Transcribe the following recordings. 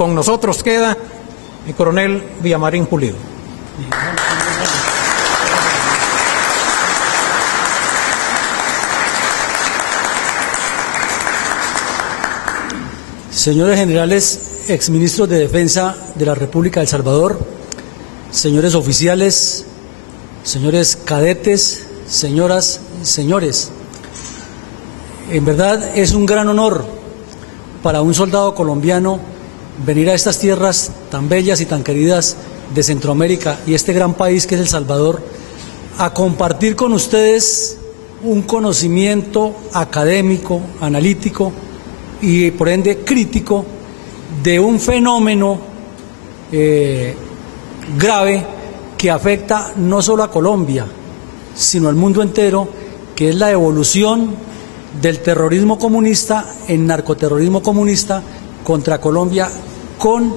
con nosotros queda el coronel Villamarín Pulido. Señores generales, exministros de Defensa de la República de El Salvador, señores oficiales, señores cadetes, señoras y señores, en verdad es un gran honor para un soldado colombiano venir a estas tierras tan bellas y tan queridas de Centroamérica y este gran país que es El Salvador, a compartir con ustedes un conocimiento académico, analítico y por ende crítico de un fenómeno grave que afecta no solo a Colombia, sino al mundo entero, que es la evolución del terrorismo comunista en narcoterrorismo comunista contra Colombia, con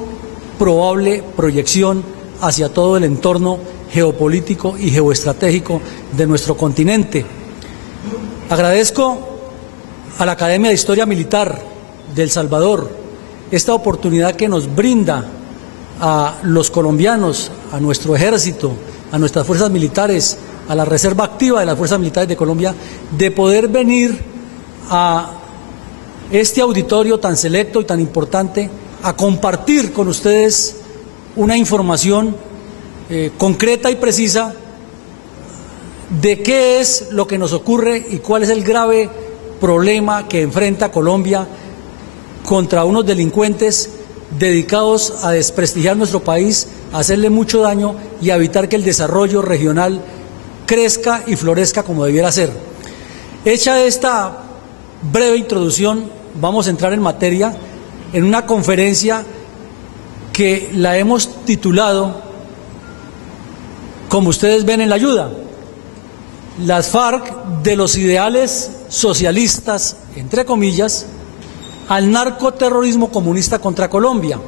probable proyección hacia todo el entorno geopolítico y geoestratégico de nuestro continente. Agradezco a la Academia de Historia Militar de El Salvador esta oportunidad que nos brinda a los colombianos, a nuestro ejército, a nuestras fuerzas militares, a la reserva activa de las fuerzas militares de Colombia, de poder venir a este auditorio tan selecto y tan importante a compartir con ustedes una información concreta y precisa de qué es lo que nos ocurre y cuál es el grave problema que enfrenta Colombia contra unos delincuentes dedicados a desprestigiar nuestro país, a hacerle mucho daño y a evitar que el desarrollo regional crezca y florezca como debiera ser. Hecha esta breve introducción, vamos a entrar en materia en una conferencia que la hemos titulado, como ustedes ven en la ayuda, las FARC de los ideales socialistas, entre comillas, al narcoterrorismo comunista contra Colombia.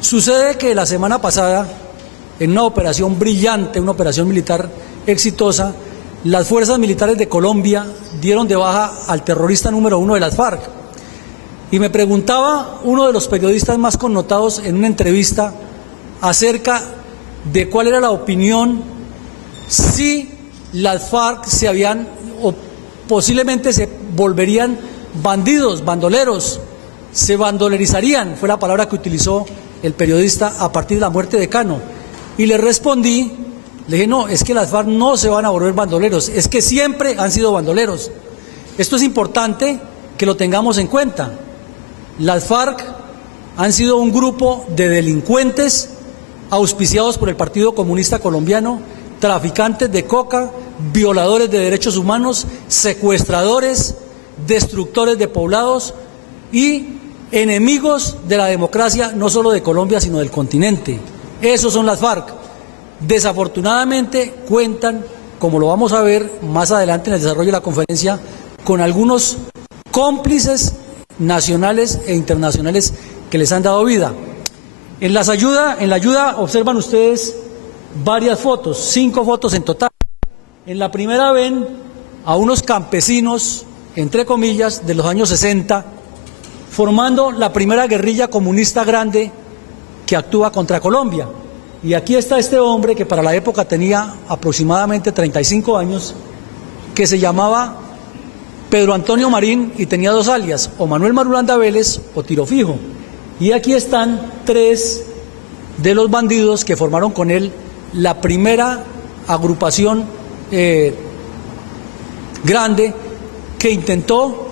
Sucede que la semana pasada, en una operación brillante, una operación militar exitosa, las fuerzas militares de Colombia dieron de baja al terrorista número 1 de las FARC. Y me preguntaba uno de los periodistas más connotados en una entrevista acerca de cuál era la opinión, si las FARC se habían o posiblemente se volverían bandidos, bandoleros, se bandolerizarían, fue la palabra que utilizó el periodista a partir de la muerte de Cano. Y le respondí, le dije, no, es que las FARC no se van a volver bandoleros, es que siempre han sido bandoleros. Esto es importante que lo tengamos en cuenta. Las FARC han sido un grupo de delincuentes auspiciados por el Partido Comunista Colombiano, traficantes de coca, violadores de derechos humanos, secuestradores, destructores de poblados y enemigos de la democracia, no solo de Colombia, sino del continente. Esos son las FARC. Desafortunadamente cuentan, como lo vamos a ver más adelante en el desarrollo de la conferencia, con algunos cómplices nacionales e internacionales que les han dado vida. En la ayuda observan ustedes varias fotos, 5 fotos en total. En la primera ven a unos campesinos, entre comillas, de los años 60, formando la primera guerrilla comunista grande que actúa contra Colombia. Y aquí está este hombre que para la época tenía aproximadamente 35 años, que se llamaba Pedro Antonio Marín y tenía 2 alias, o Manuel Marulanda Vélez o Tiro Fijo. Y aquí están 3 de los bandidos que formaron con él la primera agrupación grande que intentó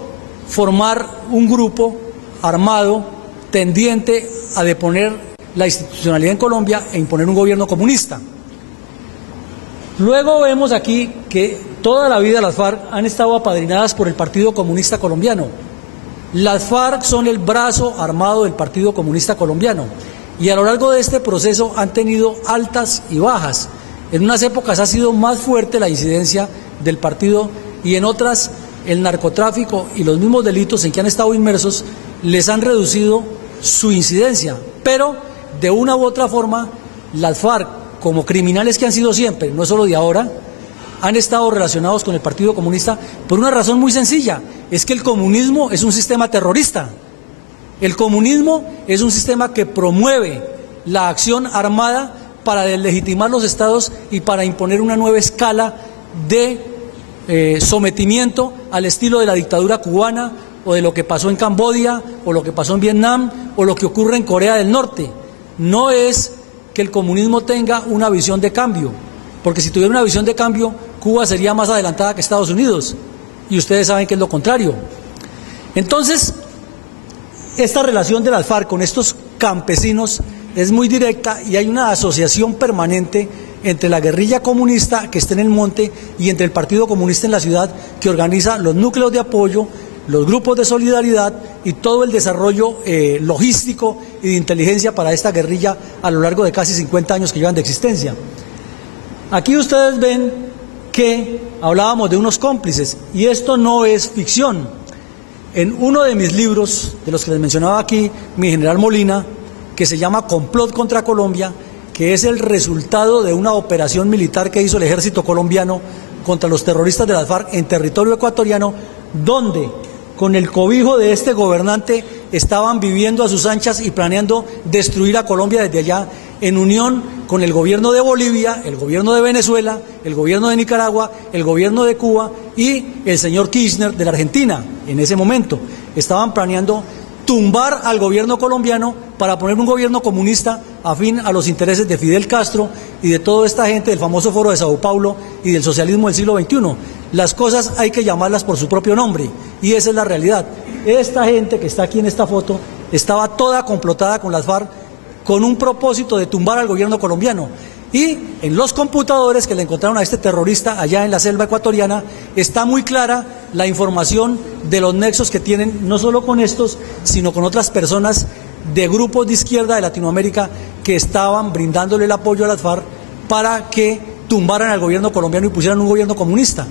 formar un grupo armado tendiente a deponer la institucionalidad en Colombia e imponer un gobierno comunista. Luego vemos aquí que toda la vida las FARC han estado apadrinadas por el Partido Comunista Colombiano. Las FARC son el brazo armado del Partido Comunista Colombiano y a lo largo de este proceso han tenido altas y bajas. En unas épocas ha sido más fuerte la incidencia del partido y en otras el narcotráfico y los mismos delitos en que han estado inmersos les han reducido su incidencia, pero de una u otra forma las FARC, como criminales que han sido siempre, no solo de ahora, han estado relacionados con el Partido Comunista por una razón muy sencilla, es que el comunismo es un sistema terrorista. El comunismo es un sistema que promueve la acción armada para deslegitimar los estados y para imponer una nueva escala de sometimiento al estilo de la dictadura cubana o de lo que pasó en Camboya o lo que pasó en Vietnam o lo que ocurre en Corea del Norte. No es que el comunismo tenga una visión de cambio, porque si tuviera una visión de cambio, Cuba sería más adelantada que Estados Unidos, y ustedes saben que es lo contrario. Entonces, esta relación de las FARC con estos campesinos es muy directa y hay una asociación permanente entre la guerrilla comunista que está en el monte y entre el Partido Comunista en la ciudad, que organiza los núcleos de apoyo, los grupos de solidaridad y todo el desarrollo logístico y de inteligencia para esta guerrilla a lo largo de casi 50 años que llevan de existencia. Aquí ustedes ven que hablábamos de unos cómplices, y esto no es ficción. En uno de mis libros, de los que les mencionaba aquí, mi general Molina, que se llama Complot contra Colombia, que es el resultado de una operación militar que hizo el ejército colombiano contra los terroristas de las FARC en territorio ecuatoriano, donde con el cobijo de este gobernante estaban viviendo a sus anchas y planeando destruir a Colombia desde allá, en unión con el gobierno de Bolivia, el gobierno de Venezuela, el gobierno de Nicaragua, el gobierno de Cuba y el señor Kirchner de la Argentina. En ese momento estaban planeando tumbar al gobierno colombiano para poner un gobierno comunista afín a los intereses de Fidel Castro y de toda esta gente del famoso Foro de Sao Paulo y del socialismo del siglo XXI. Las cosas hay que llamarlas por su propio nombre, y esa es la realidad. Esta gente que está aquí en esta foto estaba toda complotada con las FARC con un propósito de tumbar al gobierno colombiano. Y en los computadores que le encontraron a este terrorista allá en la selva ecuatoriana está muy clara la información de los nexos que tienen, no solo con estos, sino con otras personas de grupos de izquierda de Latinoamérica que estaban brindándole el apoyo a las FARC para que tumbaran al gobierno colombiano y pusieran un gobierno comunista.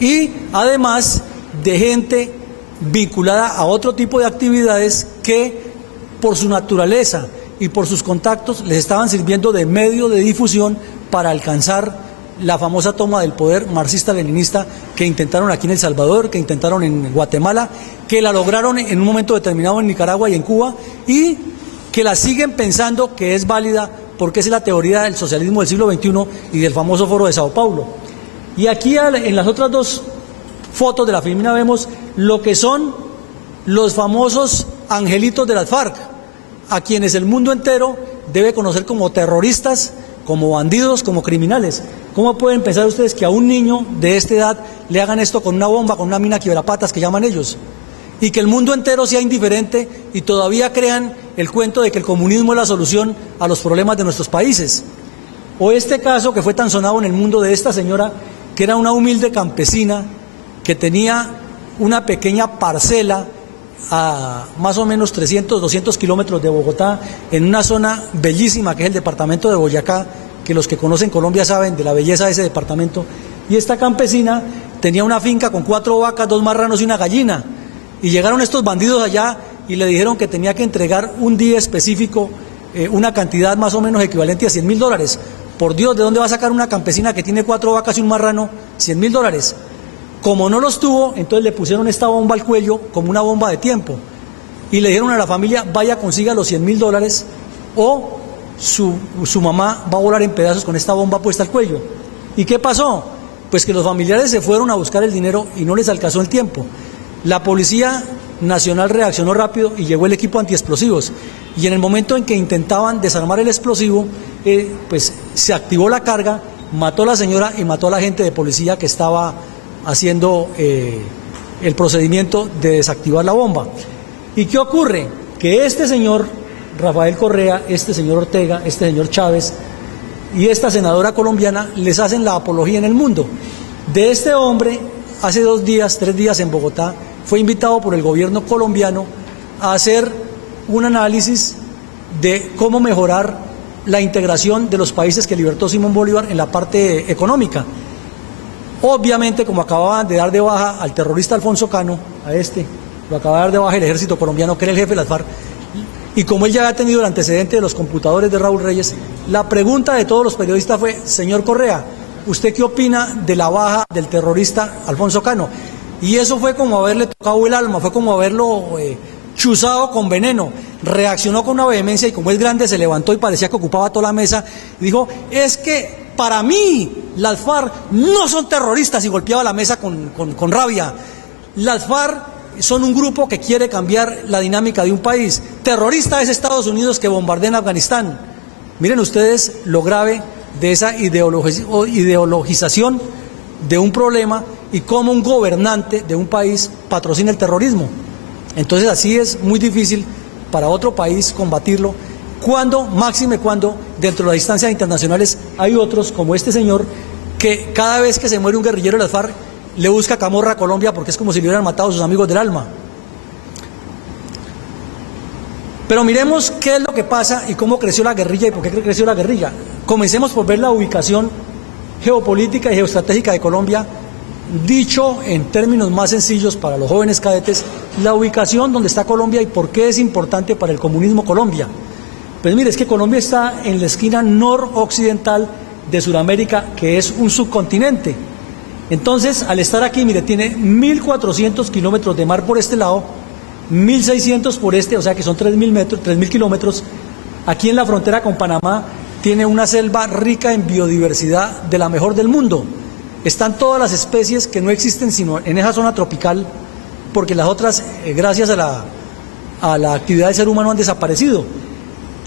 Y además de gente vinculada a otro tipo de actividades que por su naturaleza y por sus contactos les estaban sirviendo de medio de difusión para alcanzar la famosa toma del poder marxista-leninista que intentaron aquí en El Salvador, que intentaron en Guatemala, que la lograron en un momento determinado en Nicaragua y en Cuba, y que la siguen pensando que es válida porque es la teoría del socialismo del siglo XXI y del famoso Foro de Sao Paulo. Y aquí en las otras dos fotos de la filmina vemos lo que son los famosos angelitos de las FARC, a quienes el mundo entero debe conocer como terroristas, como bandidos, como criminales. ¿Cómo pueden pensar ustedes que a un niño de esta edad le hagan esto con una bomba, con una mina quiebrapatas que llaman ellos? Y que el mundo entero sea indiferente y todavía crean el cuento de que el comunismo es la solución a los problemas de nuestros países. O este caso que fue tan sonado en el mundo de esta señora, que era una humilde campesina que tenía una pequeña parcela a más o menos 300, 200 kilómetros de Bogotá, en una zona bellísima que es el departamento de Boyacá, que los que conocen Colombia saben de la belleza de ese departamento. Y esta campesina tenía una finca con 4 vacas, 2 marranos y una gallina. Y llegaron estos bandidos allá y le dijeron que tenía que entregar un día específico una cantidad más o menos equivalente a $100.000. Por Dios, ¿de dónde va a sacar una campesina que tiene 4 vacas y un marrano $100.000? Como no los tuvo, entonces le pusieron esta bomba al cuello como una bomba de tiempo. Y le dijeron a la familia, vaya, consiga los $100.000 o su mamá va a volar en pedazos con esta bomba puesta al cuello. ¿Y qué pasó? Pues que los familiares se fueron a buscar el dinero y no les alcanzó el tiempo. La Policía Nacional reaccionó rápido y llegó el equipo antiexplosivos. Y en el momento en que intentaban desarmar el explosivo, pues se activó la carga, mató a la señora y mató a la gente de policía que estaba haciendo el procedimiento de desactivar la bomba. ¿Y qué ocurre? Que este señor Rafael Correa, este señor Ortega, este señor Chávez y esta senadora colombiana les hacen la apología en el mundo. De este hombre, hace 2 días, 3 días en Bogotá, fue invitado por el gobierno colombiano a hacer un análisis de cómo mejorar la integración de los países que libertó Simón Bolívar en la parte económica. Obviamente, como acababan de dar de baja al terrorista Alfonso Cano, lo acaba de dar de baja el ejército colombiano, que era el jefe de las FARC, y como él ya había tenido el antecedente de los computadores de Raúl Reyes, la pregunta de todos los periodistas fue: señor Correa, ¿usted qué opina de la baja del terrorista Alfonso Cano? Y eso fue como haberle tocado el alma, fue como haberlo chuzado con veneno, reaccionó con una vehemencia y como es grande se levantó y parecía que ocupaba toda la mesa y dijo, es que para mí las FARC no son terroristas y golpeaba la mesa con rabia. Las FARC son un grupo que quiere cambiar la dinámica de un país. Terrorista es Estados Unidos que bombardea en Afganistán. Miren ustedes lo grave de esa ideologización de un problema y cómo un gobernante de un país patrocina el terrorismo. Entonces así es muy difícil para otro país combatirlo, máxime cuando dentro de las instancias internacionales hay otros como este señor que cada vez que se muere un guerrillero de las FARC le busca camorra a Colombia porque es como si le hubieran matado a sus amigos del alma. Pero miremos qué es lo que pasa y cómo creció la guerrilla y por qué creció la guerrilla. Comencemos por ver la ubicación geopolítica y geoestratégica de Colombia. Dicho en términos más sencillos para los jóvenes cadetes, la ubicación donde está Colombia y por qué es importante para el comunismo Colombia. Pues mire, es que Colombia está en la esquina noroccidental de Sudamérica, que es un subcontinente. Entonces, al estar aquí, mire, tiene 1.400 kilómetros de mar por este lado, 1.600 por este, o sea que son 3.000 kilómetros. Aquí en la frontera con Panamá tiene una selva rica en biodiversidad de la mejor del mundo. Están todas las especies que no existen sino en esa zona tropical, porque las otras, gracias a la actividad del ser humano, han desaparecido.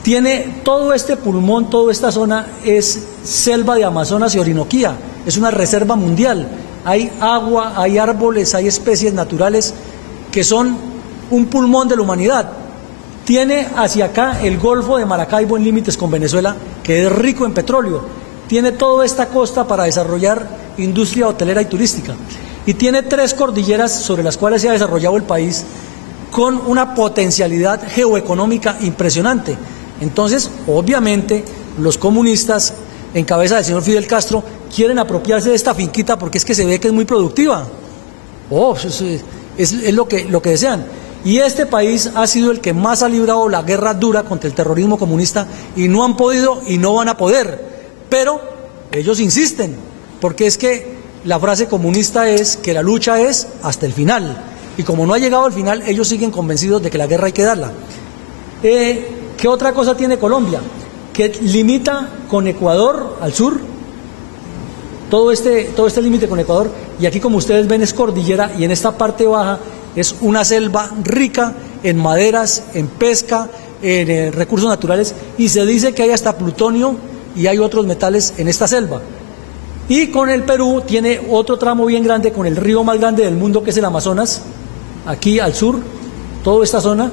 Tiene todo este pulmón, toda esta zona es selva de Amazonas y Orinoquía, es una reserva mundial. Hay agua, hay árboles, hay especies naturales que son un pulmón de la humanidad. Tiene hacia acá el Golfo de Maracaibo en límites con Venezuela, que es rico en petróleo. Tiene toda esta costa para desarrollar industria hotelera y turística. Y tiene 3 cordilleras sobre las cuales se ha desarrollado el país con una potencialidad geoeconómica impresionante. Entonces, obviamente, los comunistas, en cabeza del señor Fidel Castro, quieren apropiarse de esta finquita porque es que se ve que es muy productiva. Es lo que desean. Y este país ha sido el que más ha librado la guerra dura contra el terrorismo comunista y no han podido y no van a poder. Pero ellos insisten, porque es que la frase comunista es que la lucha es hasta el final. Y como no ha llegado al final, ellos siguen convencidos de que la guerra hay que darla. ¿Qué otra cosa tiene Colombia? Que limita con Ecuador al sur, todo este límite con Ecuador, y aquí como ustedes ven es cordillera, y en esta parte baja es una selva rica en maderas, en pesca, en recursos naturales, y se dice que hay hasta plutonio y hay otros metales en esta selva. Y con el Perú tiene otro tramo bien grande con el río más grande del mundo, que es el Amazonas, aquí al sur, toda esta zona,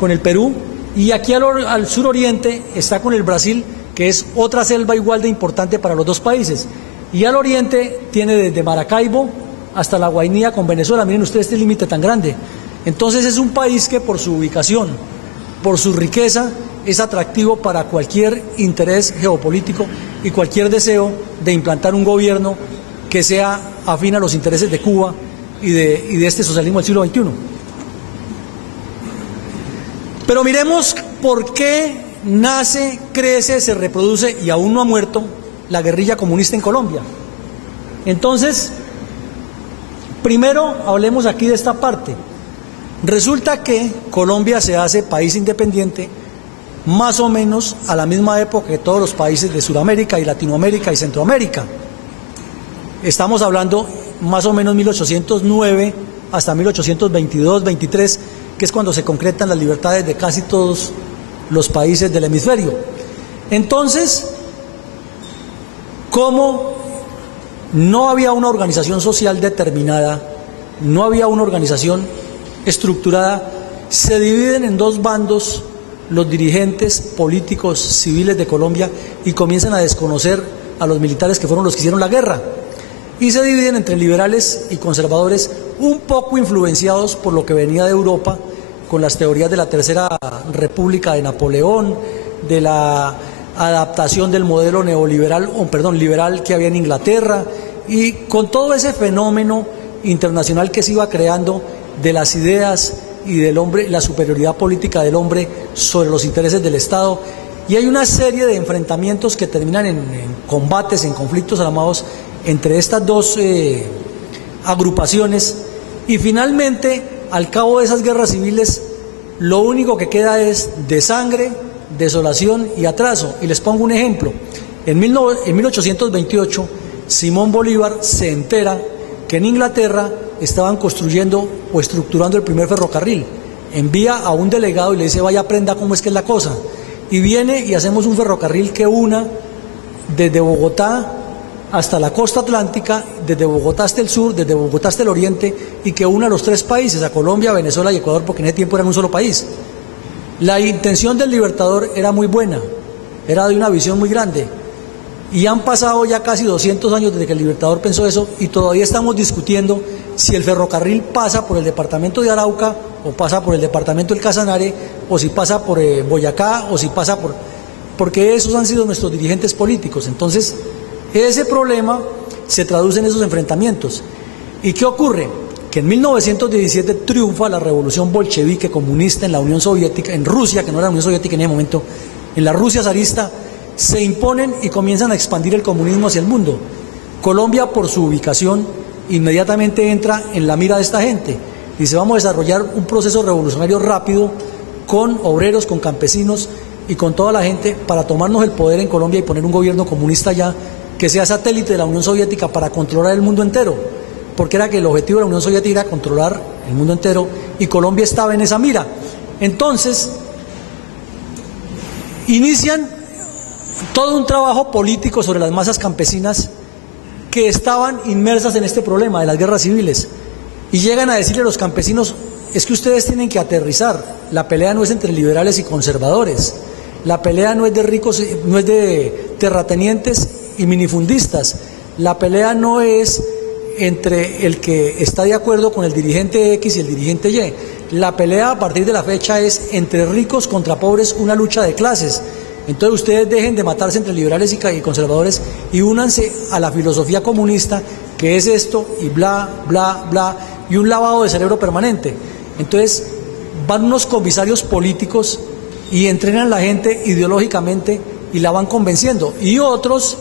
con el Perú. Y aquí al suroriente está con el Brasil, que es otra selva igual de importante para los dos países. Y al oriente tiene desde Maracaibo hasta la Guainía con Venezuela. Miren ustedes este límite tan grande. Entonces es un país que por su ubicación, por su riqueza, es atractivo para cualquier interés geopolítico y cualquier deseo de implantar un gobierno que sea afín a los intereses de Cuba y de este socialismo del siglo XXI. Pero miremos por qué nace, crece, se reproduce y aún no ha muerto la guerrilla comunista en Colombia. Entonces, primero hablemos aquí de esta parte. Resulta que Colombia se hace país independiente más o menos a la misma época que todos los países de Sudamérica y Latinoamérica y Centroamérica. Estamos hablando más o menos 1809 hasta 1822-23, que es cuando se concretan las libertades de casi todos los países del hemisferio. Entonces, como no había una organización social determinada, no había una organización estructurada, se dividen en 2 bandos los dirigentes políticos civiles de Colombia y comienzan a desconocer a los militares que fueron los que hicieron la guerra. Y se dividen entre liberales y conservadores, un poco influenciados por lo que venía de Europa, con las teorías de la Tercera República de Napoleón, de la adaptación del modelo liberal que había en Inglaterra, y con todo ese fenómeno internacional que se iba creando de las ideas y del hombre, la superioridad política del hombre sobre los intereses del Estado. Y hay una serie de enfrentamientos que terminan en combates, en conflictos armados entre estas 2 agrupaciones, y finalmente, al cabo de esas guerras civiles, lo único que queda es desangre, desolación y atraso. Y les pongo un ejemplo. En 1828, Simón Bolívar se entera que en Inglaterra estaban construyendo o estructurando el primer ferrocarril. Envía a un delegado y le dice, vaya, aprenda cómo es que es la cosa. Y viene y hacemos un ferrocarril que una desde Bogotá hasta la costa atlántica, desde Bogotá hasta el sur, desde Bogotá hasta el oriente, y que una a los tres países, a Colombia, Venezuela y Ecuador, porque en ese tiempo eran un solo país. La intención del Libertador era muy buena, era de una visión muy grande, y han pasado ya casi 200 años desde que el Libertador pensó eso, y todavía estamos discutiendo si el ferrocarril pasa por el departamento de Arauca, o pasa por el departamento del Casanare, o si pasa por Boyacá, o si pasa por... porque esos han sido nuestros dirigentes políticos. Entonces, ese problema se traduce en esos enfrentamientos. ¿Y qué ocurre? Que en 1917 triunfa la revolución bolchevique comunista en la Unión Soviética, en Rusia, que no era la Unión Soviética en ese momento, en la Rusia zarista, se imponen y comienzan a expandir el comunismo hacia el mundo. Colombia, por su ubicación, inmediatamente entra en la mira de esta gente. Dice, vamos a desarrollar un proceso revolucionario rápido, con obreros, con campesinos y con toda la gente, para tomarnos el poder en Colombia y poner un gobierno comunista allá, que sea satélite de la Unión Soviética para controlar el mundo entero, porque era que el objetivo de la Unión Soviética era controlar el mundo entero, y Colombia estaba en esa mira. Entonces, inician todo un trabajo político sobre las masas campesinas que estaban inmersas en este problema de las guerras civiles, y llegan a decirle a los campesinos, es que ustedes tienen que aterrizar, la pelea no es entre liberales y conservadores, la pelea no es de ricos, no es de terratenientes y minifundistas, la pelea no es entre el que está de acuerdo con el dirigente X y el dirigente Y, la pelea a partir de la fecha es entre ricos contra pobres, una lucha de clases. Entonces ustedes dejen de matarse entre liberales y conservadores y únanse a la filosofía comunista, que es esto y bla, bla, bla, y un lavado de cerebro permanente. Entonces van unos comisarios políticos y entrenan a la gente ideológicamente y la van convenciendo, y otros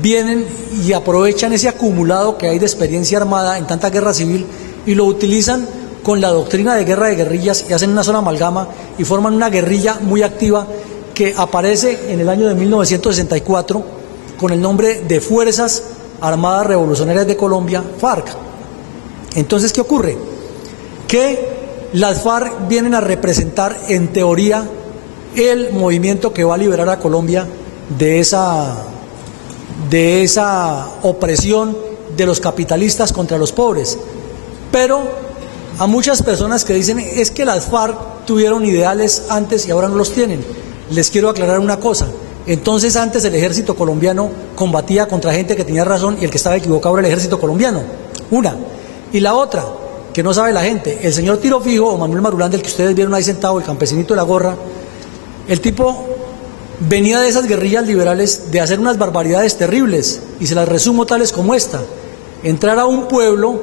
vienen y aprovechan ese acumulado que hay de experiencia armada en tanta guerra civil y lo utilizan con la doctrina de guerra de guerrillas y hacen una sola amalgama y forman una guerrilla muy activa que aparece en el año de 1964 con el nombre de Fuerzas Armadas Revolucionarias de Colombia, FARC. Entonces, ¿qué ocurre? Que las FARC vienen a representar, en teoría, el movimiento que va a liberar a Colombia de esa opresión de los capitalistas contra los pobres. Pero a muchas personas que dicen, es que las FARC tuvieron ideales antes y ahora no los tienen, les quiero aclarar una cosa. Entonces, antes el ejército colombiano combatía contra gente que tenía razón y el que estaba equivocado era el ejército colombiano. Una. Y la otra, que no sabe la gente, el señor Tiro Fijo o Manuel Marulanda, el que ustedes vieron ahí sentado, el campesinito de la gorra, el tipo venía de esas guerrillas liberales de hacer unas barbaridades terribles, y se las resumo tales como esta: entrar a un pueblo,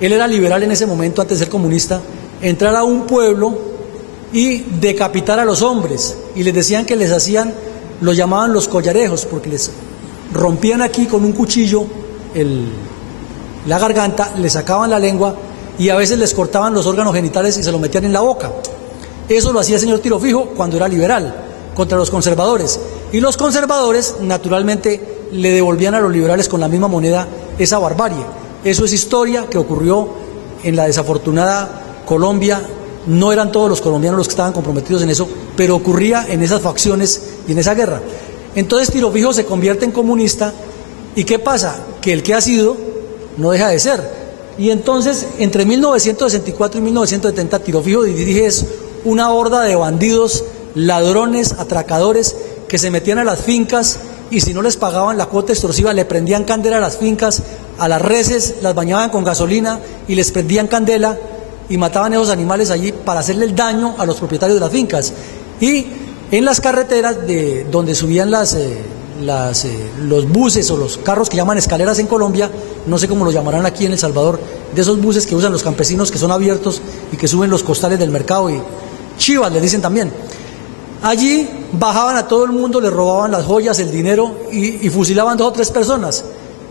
él era liberal en ese momento antes de ser comunista, entrar a un pueblo y decapitar a los hombres, y les decían que les hacían, lo llamaban los collarejos, porque les rompían aquí con un cuchillo la garganta, les sacaban la lengua y a veces les cortaban los órganos genitales y se lo metían en la boca. Eso lo hacía el señor Tiro Fijo cuando era liberal, contra los conservadores, y los conservadores naturalmente le devolvían a los liberales con la misma moneda esa barbarie. Eso es historia que ocurrió en la desafortunada Colombia. No eran todos los colombianos los que estaban comprometidos en eso, pero ocurría en esas facciones y en esa guerra. Entonces Tiro Fijo se convierte en comunista, ¿y qué pasa? Que el que ha sido no deja de ser. Y entonces, entre 1964 y 1970, Tiro Fijo dirige una horda de bandidos, ladrones, atracadores, que se metían a las fincas y si no les pagaban la cuota extorsiva le prendían candela a las fincas, a las reses, las bañaban con gasolina y les prendían candela y mataban a esos animales allí para hacerle el daño a los propietarios de las fincas. Y en las carreteras donde subían los buses o los carros que llaman escaleras en Colombia, no sé cómo los llamarán aquí en El Salvador, de esos buses que usan los campesinos, que son abiertos y que suben los costales del mercado, y chivas le dicen también. Allí bajaban a todo el mundo, les robaban las joyas, el dinero y fusilaban 2 o 3 personas.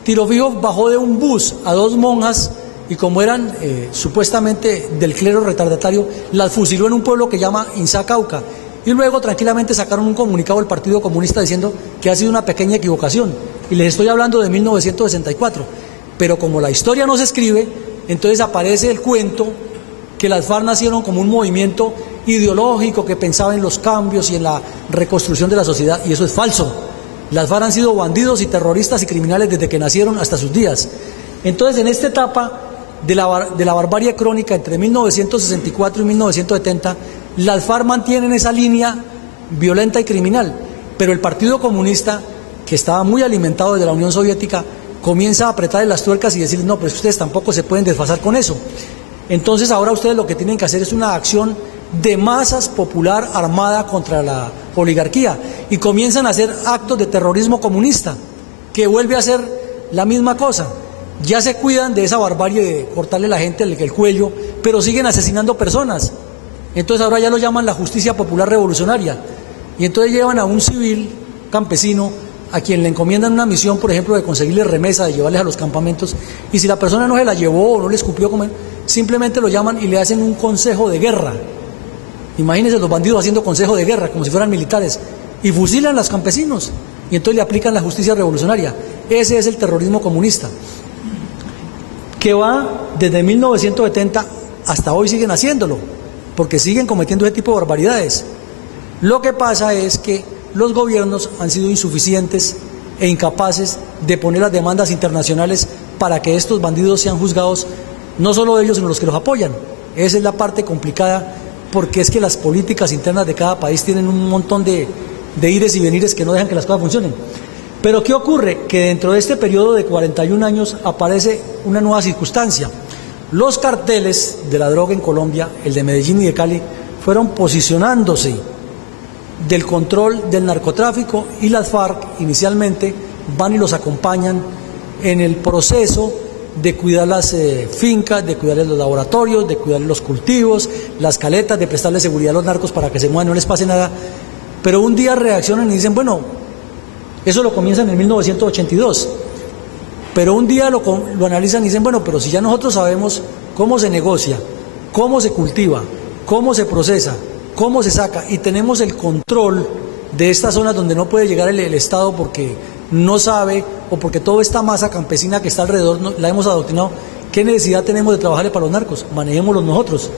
Tiro Fijo bajó de un bus a 2 monjas y como eran supuestamente del clero retardatario, las fusiló en un pueblo que llama Inzá, Cauca. Y luego tranquilamente sacaron un comunicado del Partido Comunista diciendo que ha sido una pequeña equivocación. Y les estoy hablando de 1964. Pero como la historia no se escribe, entonces aparece el cuento que las FARC nacieron como un movimiento ideológico que pensaba en los cambios y en la reconstrucción de la sociedad, y eso es falso. Las FARC han sido bandidos y terroristas y criminales desde que nacieron hasta sus días. Entonces, en esta etapa de la barbarie crónica entre 1964 y 1970, las FARC mantienen esa línea violenta y criminal, pero el Partido Comunista, que estaba muy alimentado desde la Unión Soviética, comienza a apretarle las tuercas y decirles, no, pero ustedes tampoco se pueden desfasar con eso. Entonces ahora ustedes lo que tienen que hacer es una acción de masas popular armada contra la oligarquía, y comienzan a hacer actos de terrorismo comunista, que vuelve a ser la misma cosa. Ya se cuidan de esa barbarie de cortarle a la gente el cuello, pero siguen asesinando personas. Entonces ahora ya lo llaman la justicia popular revolucionaria, y entonces llevan a un civil campesino a quien le encomiendan una misión, por ejemplo, de conseguirle remesa, de llevarles a los campamentos, y si la persona no se la llevó o no le escupió comer, simplemente lo llaman y le hacen un consejo de guerra. Imagínense los bandidos haciendo consejo de guerra como si fueran militares, y fusilan a los campesinos, y entonces le aplican la justicia revolucionaria. Ese es el terrorismo comunista, que va desde 1970 hasta hoy. Siguen haciéndolo, porque siguen cometiendo ese tipo de barbaridades. Lo que pasa es que los gobiernos han sido insuficientes e incapaces de poner las demandas internacionales para que estos bandidos sean juzgados, no solo ellos, sino los que los apoyan. Esa es la parte complicada, porque es que las políticas internas de cada país tienen un montón de ires y venires que no dejan que las cosas funcionen. Pero ¿qué ocurre? Que dentro de este periodo de 41 años aparece una nueva circunstancia. Los carteles de la droga en Colombia, el de Medellín y de Cali, fueron posicionándose del control del narcotráfico, y las FARC inicialmente van y los acompañan en el proceso de cuidar las fincas, de cuidar los laboratorios, de cuidar los cultivos, las caletas, de prestarle seguridad a los narcos para que se muevan, no les pase nada. Pero un día reaccionan y dicen, bueno, eso lo comienzan en 1982, pero un día lo analizan y dicen, bueno, pero si ya nosotros sabemos cómo se negocia, cómo se cultiva, cómo se procesa, cómo se saca, y tenemos el control de estas zonas donde no puede llegar el Estado porque no sabe, o porque toda esta masa campesina que está alrededor la hemos adoctrinado, ¿qué necesidad tenemos de trabajarle para los narcos? Manejémoslos nosotros.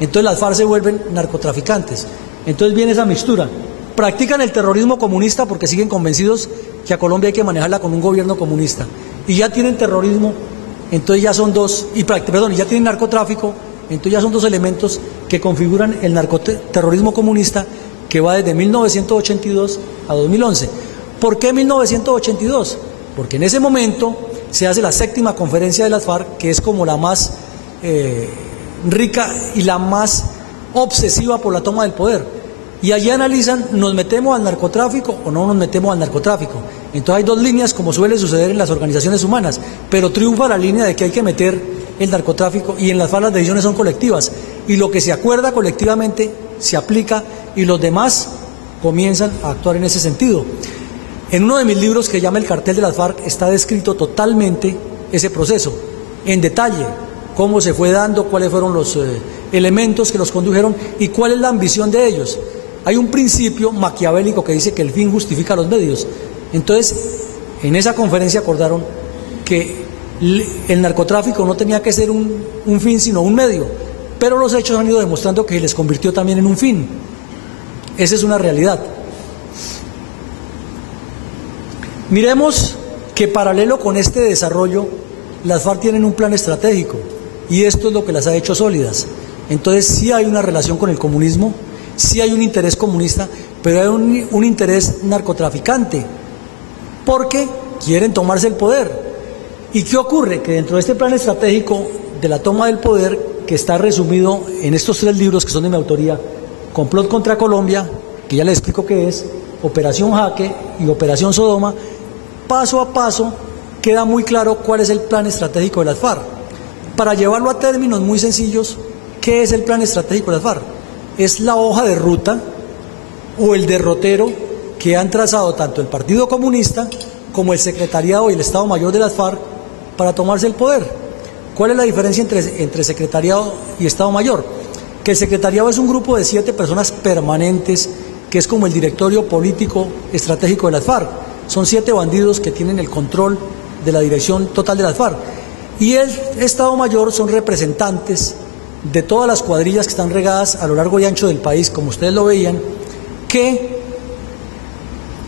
Entonces las FARC se vuelven narcotraficantes. Entonces viene esa mixtura. Practican el terrorismo comunista porque siguen convencidos que a Colombia hay que manejarla con un gobierno comunista. Y ya tienen terrorismo, entonces ya son dos, y ya tienen narcotráfico, entonces ya son dos elementos que configuran el narcoterrorismo comunista, que va desde 1982 a 2011. ¿Por qué 1982? Porque en ese momento se hace la 7ª conferencia de las FARC, que es como la más rica y la más obsesiva por la toma del poder. Y allí analizan, ¿nos metemos al narcotráfico o no nos metemos al narcotráfico? Entonces hay dos líneas, como suele suceder en las organizaciones humanas, pero triunfa la línea de que hay que meter el narcotráfico, y en las FARC las decisiones son colectivas, y lo que se acuerda colectivamente se aplica, y los demás comienzan a actuar en ese sentido. En uno de mis libros, que llama El cartel de las FARC, está descrito totalmente ese proceso, en detalle, cómo se fue dando, cuáles fueron los elementos que los condujeron y cuál es la ambición de ellos. Hay un principio maquiavélico que dice que el fin justifica los medios. Entonces, en esa conferencia acordaron que el narcotráfico no tenía que ser un fin, sino un medio, pero los hechos han ido demostrando que les convirtió también en un fin. Esa es una realidad. Miremos que paralelo con este desarrollo, las FARC tienen un plan estratégico, y esto es lo que las ha hecho sólidas. Entonces sí hay una relación con el comunismo, sí hay un interés comunista, pero hay un interés narcotraficante, porque quieren tomarse el poder. ¿Y qué ocurre? Que dentro de este plan estratégico de la toma del poder, que está resumido en estos 3 libros que son de mi autoría, Complot contra Colombia, que ya les explico qué es, Operación Jaque y Operación Sodoma, paso a paso queda muy claro cuál es el plan estratégico de las FARC. Para llevarlo a términos muy sencillos, ¿qué es el plan estratégico de las FARC? Es la hoja de ruta o el derrotero que han trazado tanto el Partido Comunista como el Secretariado y el Estado Mayor de las FARC para tomarse el poder. ¿Cuál es la diferencia entre secretariado y Estado Mayor? Que el secretariado es un grupo de 7 personas permanentes, que es como el directorio político estratégico de las FARC. Son 7 bandidos que tienen el control de la dirección total de las FARC. Y el Estado Mayor son representantes de todas las cuadrillas que están regadas a lo largo y ancho del país, como ustedes lo veían, que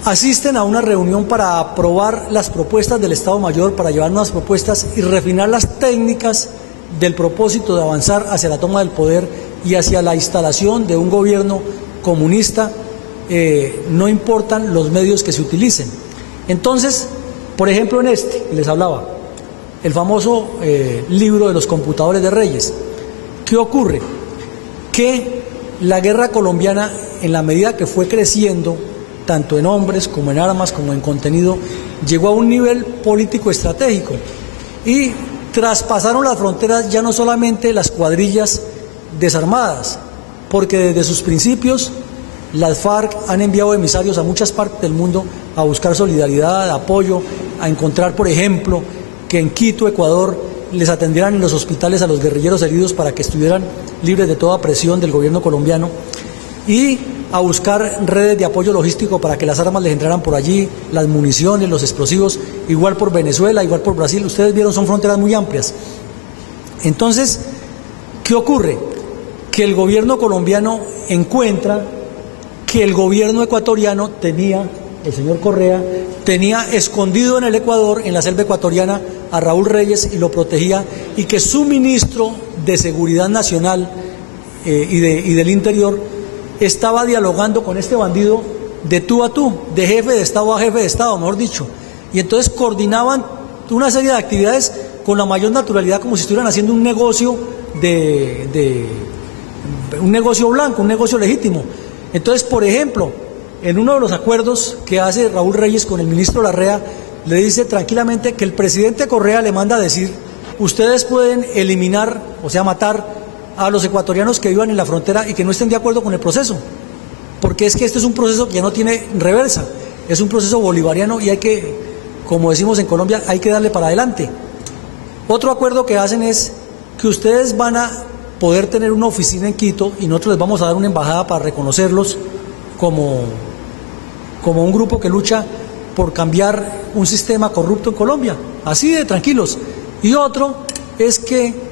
asisten a una reunión para aprobar las propuestas del Estado Mayor, para llevar nuevas propuestas y refinar las técnicas del propósito de avanzar hacia la toma del poder y hacia la instalación de un gobierno comunista, no importan los medios que se utilicen. Entonces, por ejemplo, en este, les hablaba, el famoso libro de los computadores de Reyes. ¿Qué ocurre? Que la guerra colombiana, en la medida que fue creciendo, tanto en hombres como en armas, como en contenido, llegó a un nivel político estratégico y traspasaron las fronteras ya no solamente las cuadrillas desarmadas, porque desde sus principios las FARC han enviado emisarios a muchas partes del mundo a buscar solidaridad, apoyo, a encontrar, por ejemplo, que en Quito, Ecuador, les atendieran en los hospitales a los guerrilleros heridos para que estuvieran libres de toda presión del gobierno colombiano, y a buscar redes de apoyo logístico para que las armas les entraran por allí, las municiones, los explosivos, igual por Venezuela, igual por Brasil. Ustedes vieron, son fronteras muy amplias. Entonces, ¿qué ocurre? Que el gobierno colombiano encuentra que el gobierno ecuatoriano tenía, el señor Correa, tenía escondido en el Ecuador, en la selva ecuatoriana, a Raúl Reyes y lo protegía, y que su ministro de Seguridad Nacional y del Interior estaba dialogando con este bandido de tú a tú, de jefe de Estado a jefe de Estado, mejor dicho. Y entonces coordinaban una serie de actividades con la mayor naturalidad, como si estuvieran haciendo un negocio un negocio blanco, un negocio legítimo. Entonces, por ejemplo, en uno de los acuerdos que hace Raúl Reyes con el ministro Larrea, le dice tranquilamente que el presidente Correa le manda a decir: ustedes pueden eliminar, o sea, matar a los ecuatorianos que vivan en la frontera y que no estén de acuerdo con el proceso, porque es que este es un proceso que ya no tiene reversa, es un proceso bolivariano y hay que, como decimos en Colombia, hay que darle para adelante. Otro acuerdo que hacen es que ustedes van a poder tener una oficina en Quito y nosotros les vamos a dar una embajada para reconocerlos como un grupo que lucha por cambiar un sistema corrupto en Colombia, así de tranquilos. Y otro es que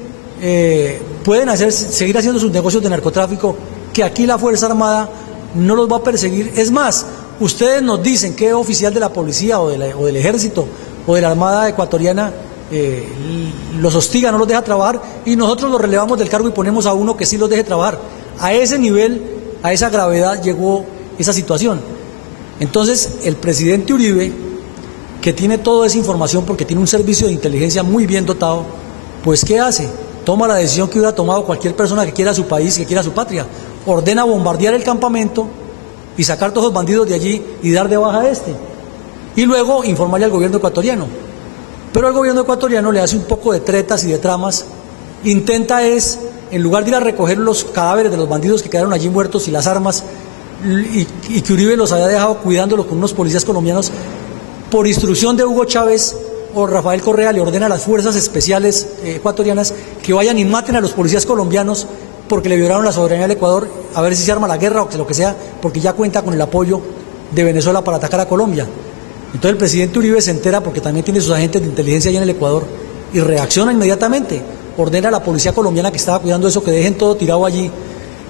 pueden seguir haciendo sus negocios de narcotráfico, que aquí la Fuerza Armada no los va a perseguir. Es más, ustedes nos dicen qué oficial de la policía o del ejército o de la Armada ecuatoriana los hostiga, no los deja trabajar, y nosotros los relevamos del cargo y ponemos a uno que sí los deje trabajar. A ese nivel, a esa gravedad llegó esa situación. Entonces, el presidente Uribe, que tiene toda esa información porque tiene un servicio de inteligencia muy bien dotado, pues ¿qué hace? Toma la decisión que hubiera tomado cualquier persona que quiera su país, que quiera su patria. Ordena bombardear el campamento y sacar todos los bandidos de allí y dar de baja a este. Y luego informarle al gobierno ecuatoriano. Pero el gobierno ecuatoriano le hace un poco de tretas y de tramas. Intenta en lugar de ir a recoger los cadáveres de los bandidos que quedaron allí muertos y las armas, y que Uribe los había dejado cuidándolos con unos policías colombianos, por instrucción de Hugo Chávez o Rafael Correa, le ordena a las fuerzas especiales ecuatorianas que vayan y maten a los policías colombianos porque le violaron la soberanía del Ecuador, a ver si se arma la guerra o lo que sea, porque ya cuenta con el apoyo de Venezuela para atacar a Colombia. Entonces el presidente Uribe se entera, porque también tiene sus agentes de inteligencia allá en el Ecuador, y reacciona inmediatamente, ordena a la policía colombiana que estaba cuidando eso que dejen todo tirado allí.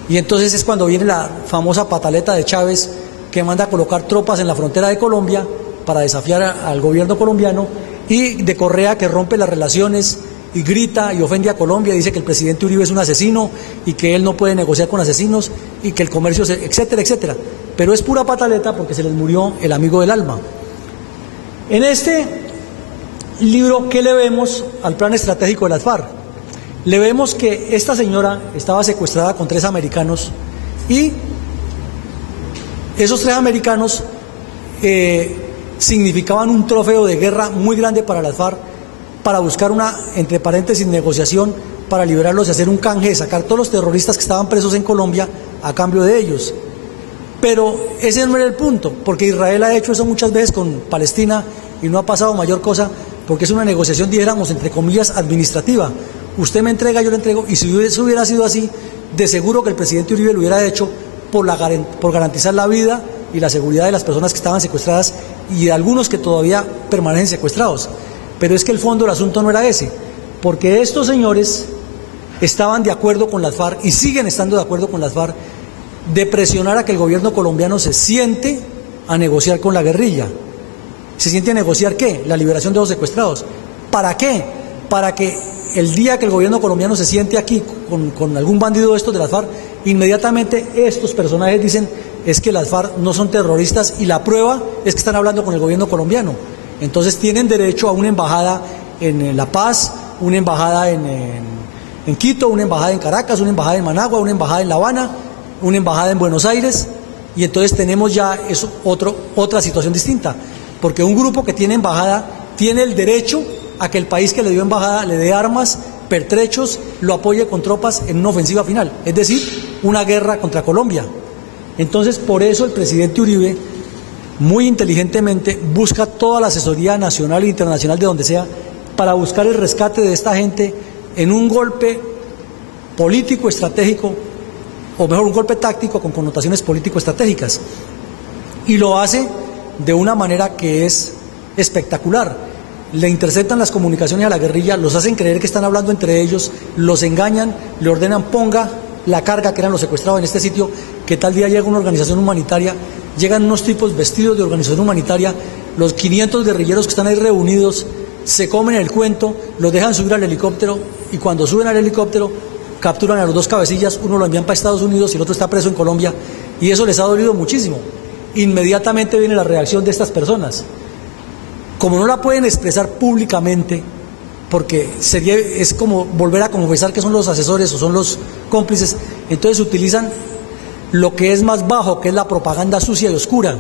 Y entonces es cuando viene la famosa pataleta de Chávez, que manda a colocar tropas en la frontera de Colombia para desafiar al gobierno colombiano, y de Correa, que rompe las relaciones y grita y ofende a Colombia, dice que el presidente Uribe es un asesino y que él no puede negociar con asesinos y que el comercio, etcétera, etcétera. Pero es pura pataleta porque se les murió el amigo del alma. En este libro, ¿qué le vemos al plan estratégico de las FARC? Le vemos que esta señora estaba secuestrada con 3 americanos, y esos 3 americanos significaban un trofeo de guerra muy grande para las FARC, para buscar una, entre paréntesis, negociación para liberarlos y hacer un canje de sacar todos los terroristas que estaban presos en Colombia a cambio de ellos. Pero ese no era el punto, porque Israel ha hecho eso muchas veces con Palestina y no ha pasado mayor cosa, porque es una negociación, dijéramos, entre comillas, administrativa. Usted me entrega, yo le entrego, y si eso hubiera sido así, de seguro que el presidente Uribe lo hubiera hecho por garantizar la vida y la seguridad de las personas que estaban secuestradas y de algunos que todavía permanecen secuestrados. Pero es que el fondo del asunto no era ese, porque estos señores estaban de acuerdo con las FARC y siguen estando de acuerdo con las FARC de presionar a que el gobierno colombiano se siente a negociar con la guerrilla. ¿Se siente a negociar qué? La liberación de los secuestrados. ¿Para qué? Para que el día que el gobierno colombiano se siente aquí con algún bandido de estos de las FARC, inmediatamente estos personajes dicen es que las FARC no son terroristas y la prueba es que están hablando con el gobierno colombiano. Entonces tienen derecho a una embajada en La Paz, una embajada en Quito, una embajada en Caracas, una embajada en Managua, una embajada en La Habana, una embajada en Buenos Aires, y entonces tenemos ya eso, otra situación distinta, porque un grupo que tiene embajada tiene el derecho a que el país que le dio embajada le dé armas, pertrechos, lo apoye con tropas en una ofensiva final, es decir, una guerra contra Colombia. Entonces, por eso el presidente Uribe, muy inteligentemente, busca toda la asesoría nacional e internacional de donde sea, para buscar el rescate de esta gente en un golpe político estratégico, o mejor, un golpe táctico con connotaciones político-estratégicas. Y lo hace de una manera que es espectacular. Le interceptan las comunicaciones a la guerrilla, los hacen creer que están hablando entre ellos, los engañan, le ordenan ponga la carga que eran los secuestrados en este sitio, que tal día llega una organización humanitaria, llegan unos tipos vestidos de organización humanitaria, los 500 guerrilleros que están ahí reunidos, se comen el cuento, los dejan subir al helicóptero y cuando suben al helicóptero capturan a los dos cabecillas, uno lo envían para Estados Unidos y el otro está preso en Colombia, y eso les ha dolido muchísimo. Inmediatamente viene la reacción de estas personas. Como no la pueden expresar públicamente, porque es como volver a confesar que son los asesores o son los cómplices, entonces utilizan lo que es más bajo, que es la propaganda sucia y oscura,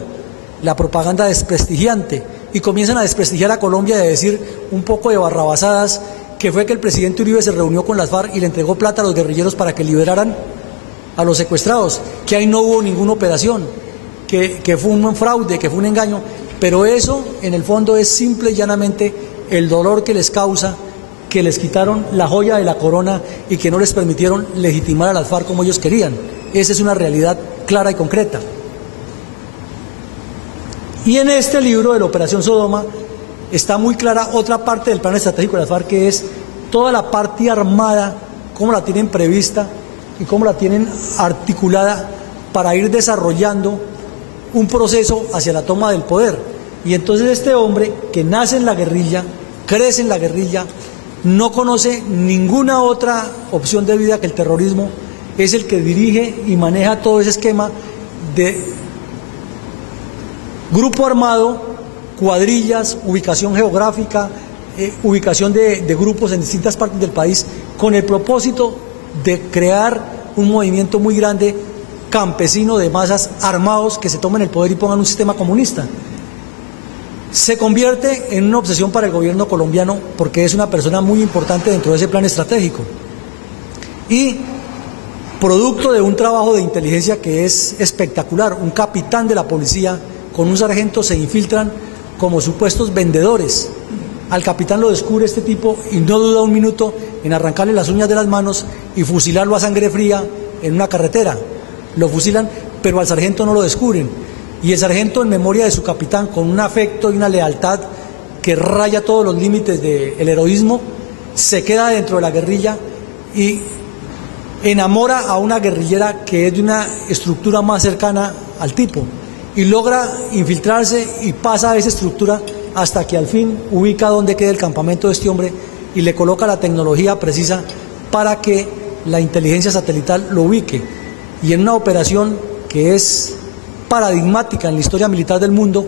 la propaganda desprestigiante, y comienzan a desprestigiar a Colombia, de decir un poco de barrabasadas, que fue que el presidente Uribe se reunió con las FARC y le entregó plata a los guerrilleros para que liberaran a los secuestrados, que ahí no hubo ninguna operación, que fue un fraude, que fue un engaño, pero eso en el fondo es simple y llanamente el dolor que les causa que les quitaron la joya de la corona y que no les permitieron legitimar a las FARC como ellos querían. Esa es una realidad clara y concreta. Y en este libro de la Operación Sodoma está muy clara otra parte del plan estratégico de las FARC, que es toda la parte armada, cómo la tienen prevista y cómo la tienen articulada para ir desarrollando un proceso hacia la toma del poder. Y entonces este hombre que nace en la guerrilla, crece en la guerrilla, no conoce ninguna otra opción de vida que el terrorismo, es el que dirige y maneja todo ese esquema de grupo armado, cuadrillas, ubicación geográfica, ubicación de grupos en distintas partes del país, con el propósito de crear un movimiento muy grande campesino de masas armados que se tomen el poder y pongan un sistema comunista. Se convierte en una obsesión para el gobierno colombiano porque es una persona muy importante dentro de ese plan estratégico. Y producto de un trabajo de inteligencia que es espectacular, un capitán de la policía con un sargento se infiltran como supuestos vendedores. Al capitán lo descubre este tipo y no duda un minuto en arrancarle las uñas de las manos y fusilarlo a sangre fría en una carretera. Lo fusilan, pero al sargento no lo descubren. Y el sargento, en memoria de su capitán, con un afecto y una lealtad que raya todos los límites del heroísmo, se queda dentro de la guerrilla y enamora a una guerrillera que es de una estructura más cercana al tipo. Y logra infiltrarse y pasa a esa estructura hasta que al fin ubica dónde queda el campamento de este hombre y le coloca la tecnología precisa para que la inteligencia satelital lo ubique. Y en una operación que es paradigmática en la historia militar del mundo,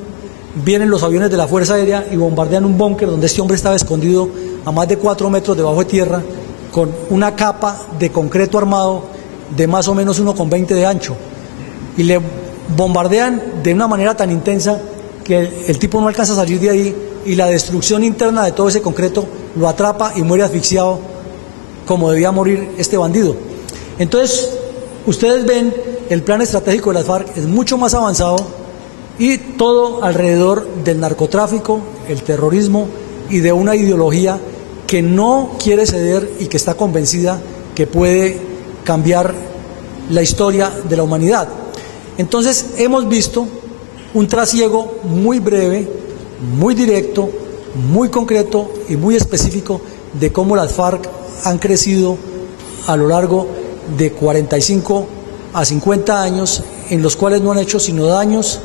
vienen los aviones de la Fuerza Aérea y bombardean un búnker donde este hombre estaba escondido a más de 4 metros debajo de tierra, con una capa de concreto armado de más o menos 1,20 de ancho. Y le bombardean de una manera tan intensa que el tipo no alcanza a salir de ahí y la destrucción interna de todo ese concreto lo atrapa y muere asfixiado como debía morir este bandido. Entonces, ustedes ven, el plan estratégico de las FARC es mucho más avanzado y todo alrededor del narcotráfico, el terrorismo, y de una ideología que no quiere ceder y que está convencida que puede cambiar la historia de la humanidad. Entonces hemos visto un trasiego muy breve, muy directo, muy concreto y muy específico de cómo las FARC han crecido a lo largo de 45 a 50 años, en los cuales no han hecho sino daños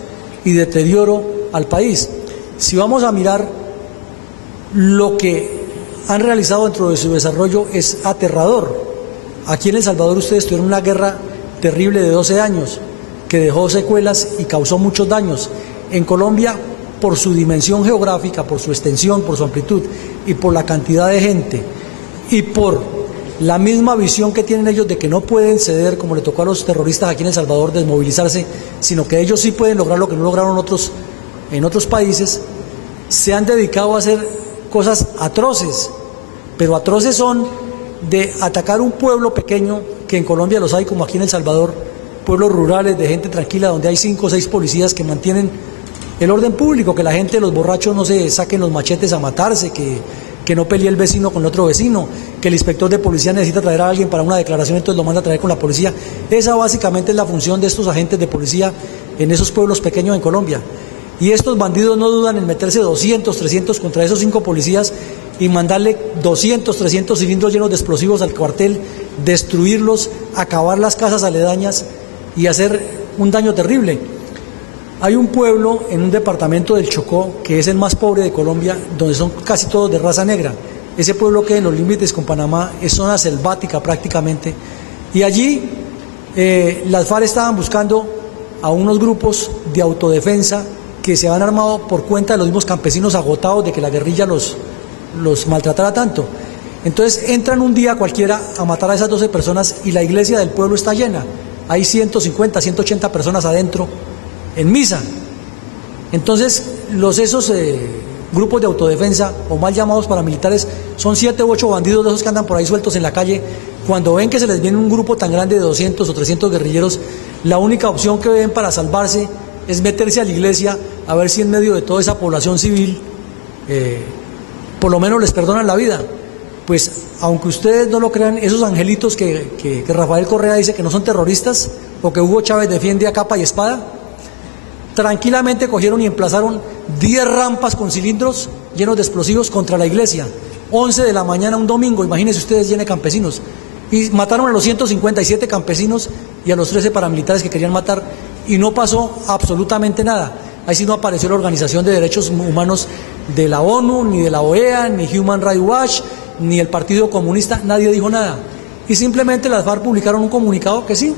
y deterioro al país. Si vamos a mirar lo que han realizado dentro de su desarrollo, es aterrador. Aquí en El Salvador ustedes tuvieron una guerra terrible de 12 años que dejó secuelas y causó muchos daños. En Colombia, por su dimensión geográfica, por su extensión, por su amplitud y por la cantidad de gente y por la misma visión que tienen ellos de que no pueden ceder, como le tocó a los terroristas aquí en El Salvador, desmovilizarse, sino que ellos sí pueden lograr lo que no lograron en otros países, se han dedicado a hacer cosas atroces, pero atroces son de atacar un pueblo pequeño, que en Colombia los hay como aquí en El Salvador, pueblos rurales de gente tranquila, donde hay 5 o 6 policías que mantienen el orden público, que la gente, los borrachos no se saquen los machetes a matarse, que no pelee el vecino con el otro vecino, que el inspector de policía necesita traer a alguien para una declaración, entonces lo manda a traer con la policía. Esa básicamente es la función de estos agentes de policía en esos pueblos pequeños en Colombia. Y estos bandidos no dudan en meterse 200, 300 contra esos 5 policías y mandarle 200, 300 cilindros llenos de explosivos al cuartel, destruirlos, acabar las casas aledañas y hacer un daño terrible. Hay un pueblo en un departamento del Chocó, que es el más pobre de Colombia, donde son casi todos de raza negra. Ese pueblo que en los límites con Panamá es zona selvática prácticamente. Y allí las FARC estaban buscando a unos grupos de autodefensa que se han armado por cuenta de los mismos campesinos agotados de que la guerrilla los maltratara tanto. Entonces entran un día cualquiera a matar a esas 12 personas y la iglesia del pueblo está llena. Hay 150, 180 personas adentro en misa. Entonces esos grupos de autodefensa, o mal llamados paramilitares, son 7 u 8 bandidos de esos que andan por ahí sueltos en la calle. Cuando ven que se les viene un grupo tan grande de 200 o 300 guerrilleros, la única opción que ven para salvarse es meterse a la iglesia a ver si en medio de toda esa población civil por lo menos les perdonan la vida. Pues aunque ustedes no lo crean, esos angelitos que Rafael Correa dice que no son terroristas, o que Hugo Chávez defiende a capa y espada, tranquilamente cogieron y emplazaron 10 rampas con cilindros llenos de explosivos contra la iglesia, 11 de la mañana un domingo, imagínense ustedes, lleno de campesinos, y mataron a los 157 campesinos y a los 13 paramilitares que querían matar, y no pasó absolutamente nada. Ahí sí no apareció la Organización de Derechos Humanos de la ONU, ni de la OEA, ni Human Rights Watch, ni el Partido Comunista, nadie dijo nada. Y simplemente las FARC publicaron un comunicado que sí,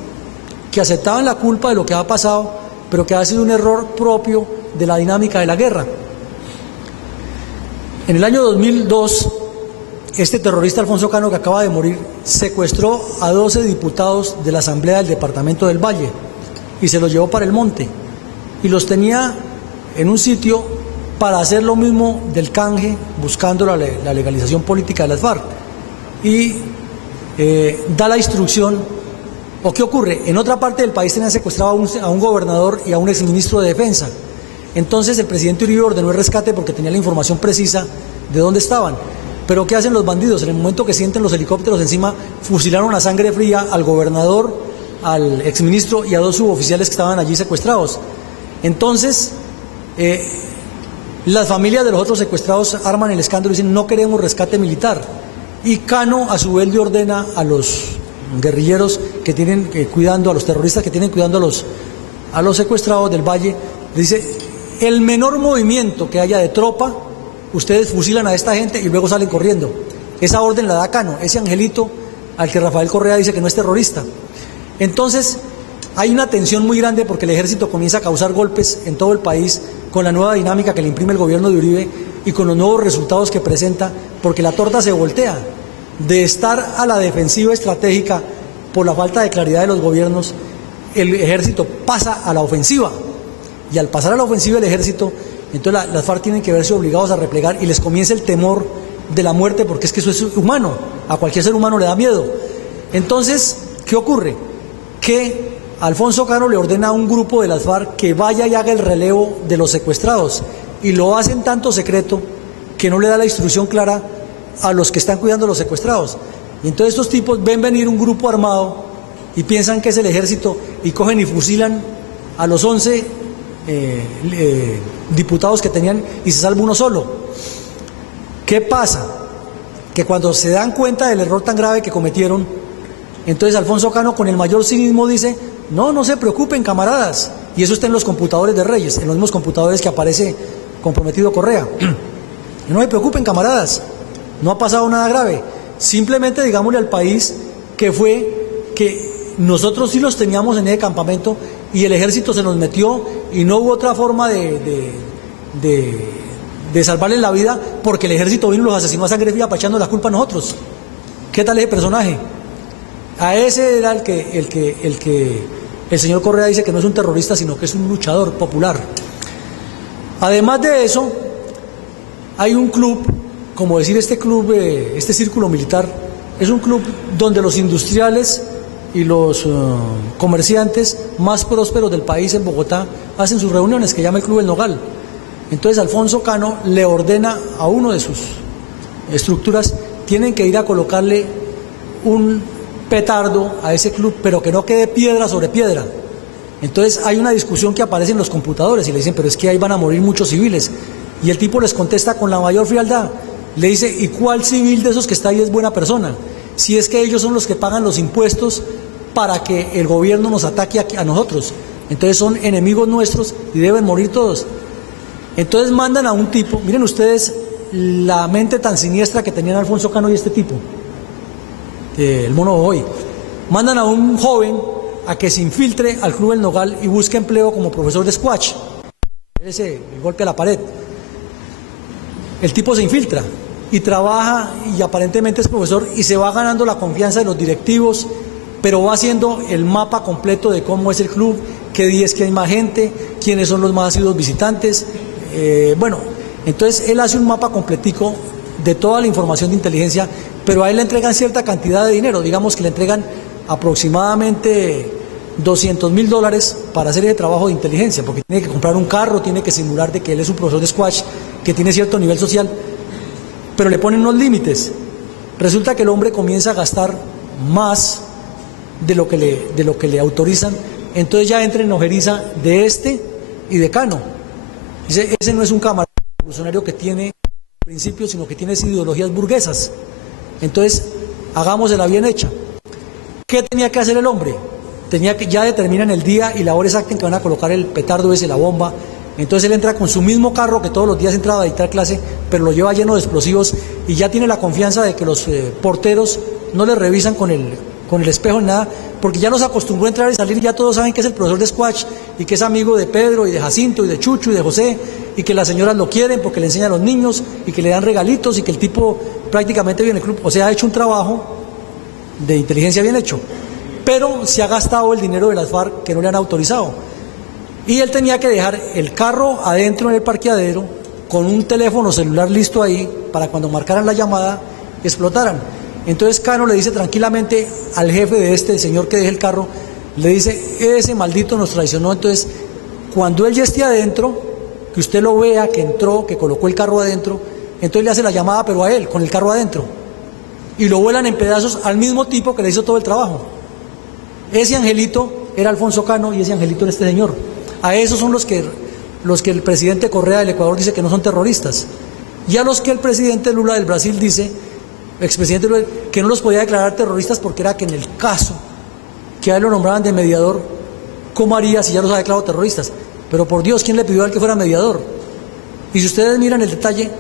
que aceptaban la culpa de lo que ha pasado, pero que ha sido un error propio de la dinámica de la guerra. En el año 2002, este terrorista Alfonso Cano, que acaba de morir, secuestró a 12 diputados de la Asamblea del Departamento del Valle y se los llevó para el monte y los tenía en un sitio para hacer lo mismo del canje, buscando la legalización política de las FARC. Y da la instrucción, ¿o qué ocurre? En otra parte del país tenían secuestrado a un gobernador y a un exministro de Defensa. Entonces el presidente Uribe ordenó el rescate porque tenía la información precisa de dónde estaban. Pero ¿qué hacen los bandidos? En el momento que sienten los helicópteros encima, fusilaron a sangre fría al gobernador, al exministro y a 2 suboficiales que estaban allí secuestrados. Entonces, las familias de los otros secuestrados arman el escándalo y dicen: no queremos rescate militar. Y Cano a su vez le ordena a los guerrilleros que tienen cuidando, a los terroristas que tienen cuidando a los secuestrados del Valle, dice: el menor movimiento que haya de tropa, ustedes fusilan a esta gente y luego salen corriendo. Esa orden la da Cano, ese angelito al que Rafael Correa dice que no es terrorista. Entonces hay una tensión muy grande porque el ejército comienza a causar golpes en todo el país con la nueva dinámica que le imprime el gobierno de Uribe y con los nuevos resultados que presenta, porque la torta se voltea. De estar a la defensiva estratégica por la falta de claridad de los gobiernos, el ejército pasa a la ofensiva. Y al pasar a la ofensiva el ejército, entonces las FARC tienen que verse obligados a replegar y les comienza el temor de la muerte, porque es que eso es humano, a cualquier ser humano le da miedo. Entonces, ¿qué ocurre? Que Alfonso Cano le ordena a un grupo de las FARC que vaya y haga el relevo de los secuestrados, y lo hacen tanto secreto que no le da la instrucción clara a los que están cuidando a los secuestrados. Y entonces estos tipos ven venir un grupo armado y piensan que es el ejército y cogen y fusilan a los 11 diputados que tenían y se salva uno solo. ¿Qué pasa? Que cuando se dan cuenta del error tan grave que cometieron, entonces Alfonso Cano con el mayor cinismo dice: no se preocupen, camaradas. Y eso está en los computadores de Reyes, en los mismos computadores que aparece comprometido Correa. No se preocupen, camaradas, no ha pasado nada grave. Simplemente digámosle al país que fue que nosotros sí los teníamos en ese campamento y el ejército se nos metió y no hubo otra forma de salvarles la vida, porque el ejército vino y los asesinó a sangre fría, echando la culpa a nosotros. ¿Qué tal ese personaje? A ese era el que el señor Correa dice que no es un terrorista, sino que es un luchador popular. Además de eso, hay un club, como decir este club, este círculo militar, es un club donde los industriales y los comerciantes más prósperos del país en Bogotá hacen sus reuniones, que llama el Club El Nogal. Entonces Alfonso Cano le ordena a uno de sus estructuras: tienen que ir a colocarle un petardo a ese club, pero que no quede piedra sobre piedra. Entonces hay una discusión que aparece en los computadores y le dicen: pero es que ahí van a morir muchos civiles. Y el tipo les contesta con la mayor frialdad, le dice: ¿y cuál civil de esos que está ahí es buena persona? Si es que ellos son los que pagan los impuestos para que el gobierno nos ataque a nosotros. Entonces son enemigos nuestros y deben morir todos. Entonces mandan a un tipo, miren ustedes la mente tan siniestra que tenían Alfonso Cano y este tipo, el mono hoy. Mandan a un joven a que se infiltre al Club El Nogal y busque empleo como profesor de squash. El golpe a la pared. El tipo se infiltra y trabaja y aparentemente es profesor y se va ganando la confianza de los directivos, pero va haciendo el mapa completo de cómo es el club, qué días que hay más gente, quiénes son los más asiduos visitantes. Bueno, entonces él hace un mapa completico de toda la información de inteligencia, pero a él le entregan cierta cantidad de dinero, digamos que le entregan aproximadamente $200.000 para hacer ese trabajo de inteligencia, porque tiene que comprar un carro, tiene que simular de que él es un profesor de squash, que tiene cierto nivel social, pero le ponen unos límites. Resulta que el hombre comienza a gastar más de lo que le autorizan, entonces ya entra en ojeriza de este y de Cano. Dice: ese no es un camarada revolucionario que tiene principios, sino que tiene ideologías burguesas. Entonces, hagámosela bien hecha. ¿Qué tenía que hacer el hombre? Tenía que, ya determinan el día y la hora exacta en que van a colocar el petardo ese, la bomba. Entonces él entra con su mismo carro que todos los días entraba a dictar clase, pero lo lleva lleno de explosivos y ya tiene la confianza de que los porteros no le revisan con el espejo ni nada, porque ya los acostumbró a entrar y salir, ya todos saben que es el profesor de squash y que es amigo de Pedro y de Jacinto y de Chucho y de José, y que las señoras lo quieren porque le enseñan a los niños y que le dan regalitos y que el tipo prácticamente vive en el club. O sea, ha hecho un trabajo de inteligencia bien hecho, pero se ha gastado el dinero de las FARC que no le han autorizado. Y él tenía que dejar el carro adentro en el parqueadero con un teléfono celular listo ahí para cuando marcaran la llamada explotaran. Entonces Cano le dice tranquilamente al jefe de este señor que deje el carro, le dice: ese maldito nos traicionó. Entonces cuando él ya esté adentro, que usted lo vea, que entró, que colocó el carro adentro, entonces le hace la llamada pero a él, con el carro adentro, y lo vuelan en pedazos al mismo tipo que le hizo todo el trabajo. Ese angelito era Alfonso Cano y ese angelito era este señor. A esos son los que el presidente Correa del Ecuador dice que no son terroristas, y a los que el presidente Lula del Brasil dice, expresidente Lula, que no los podía declarar terroristas porque era que en el caso que a él lo nombraban de mediador, ¿cómo haría si ya los ha declarado terroristas? Pero por Dios, ¿quién le pidió a él que fuera mediador? Y si ustedes miran el detalle,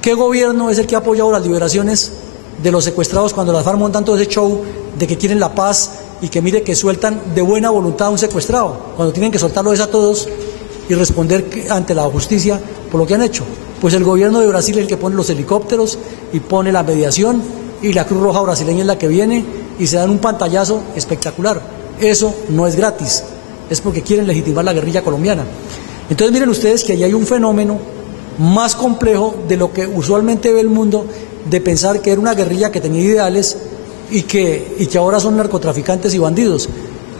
¿qué gobierno es el que ha apoyado las liberaciones de los secuestrados cuando las FARC montan todo ese show de que quieren la paz y que mire que sueltan de buena voluntad a un secuestrado, cuando tienen que soltarlo es a todos y responder ante la justicia por lo que han hecho? Pues el gobierno de Brasil es el que pone los helicópteros y pone la mediación, y la Cruz Roja brasileña es la que viene y se dan un pantallazo espectacular. Eso no es gratis, es porque quieren legitimar la guerrilla colombiana. Entonces miren ustedes que ahí hay un fenómeno más complejo de lo que usualmente ve el mundo, de pensar que era una guerrilla que tenía ideales y que ahora son narcotraficantes y bandidos.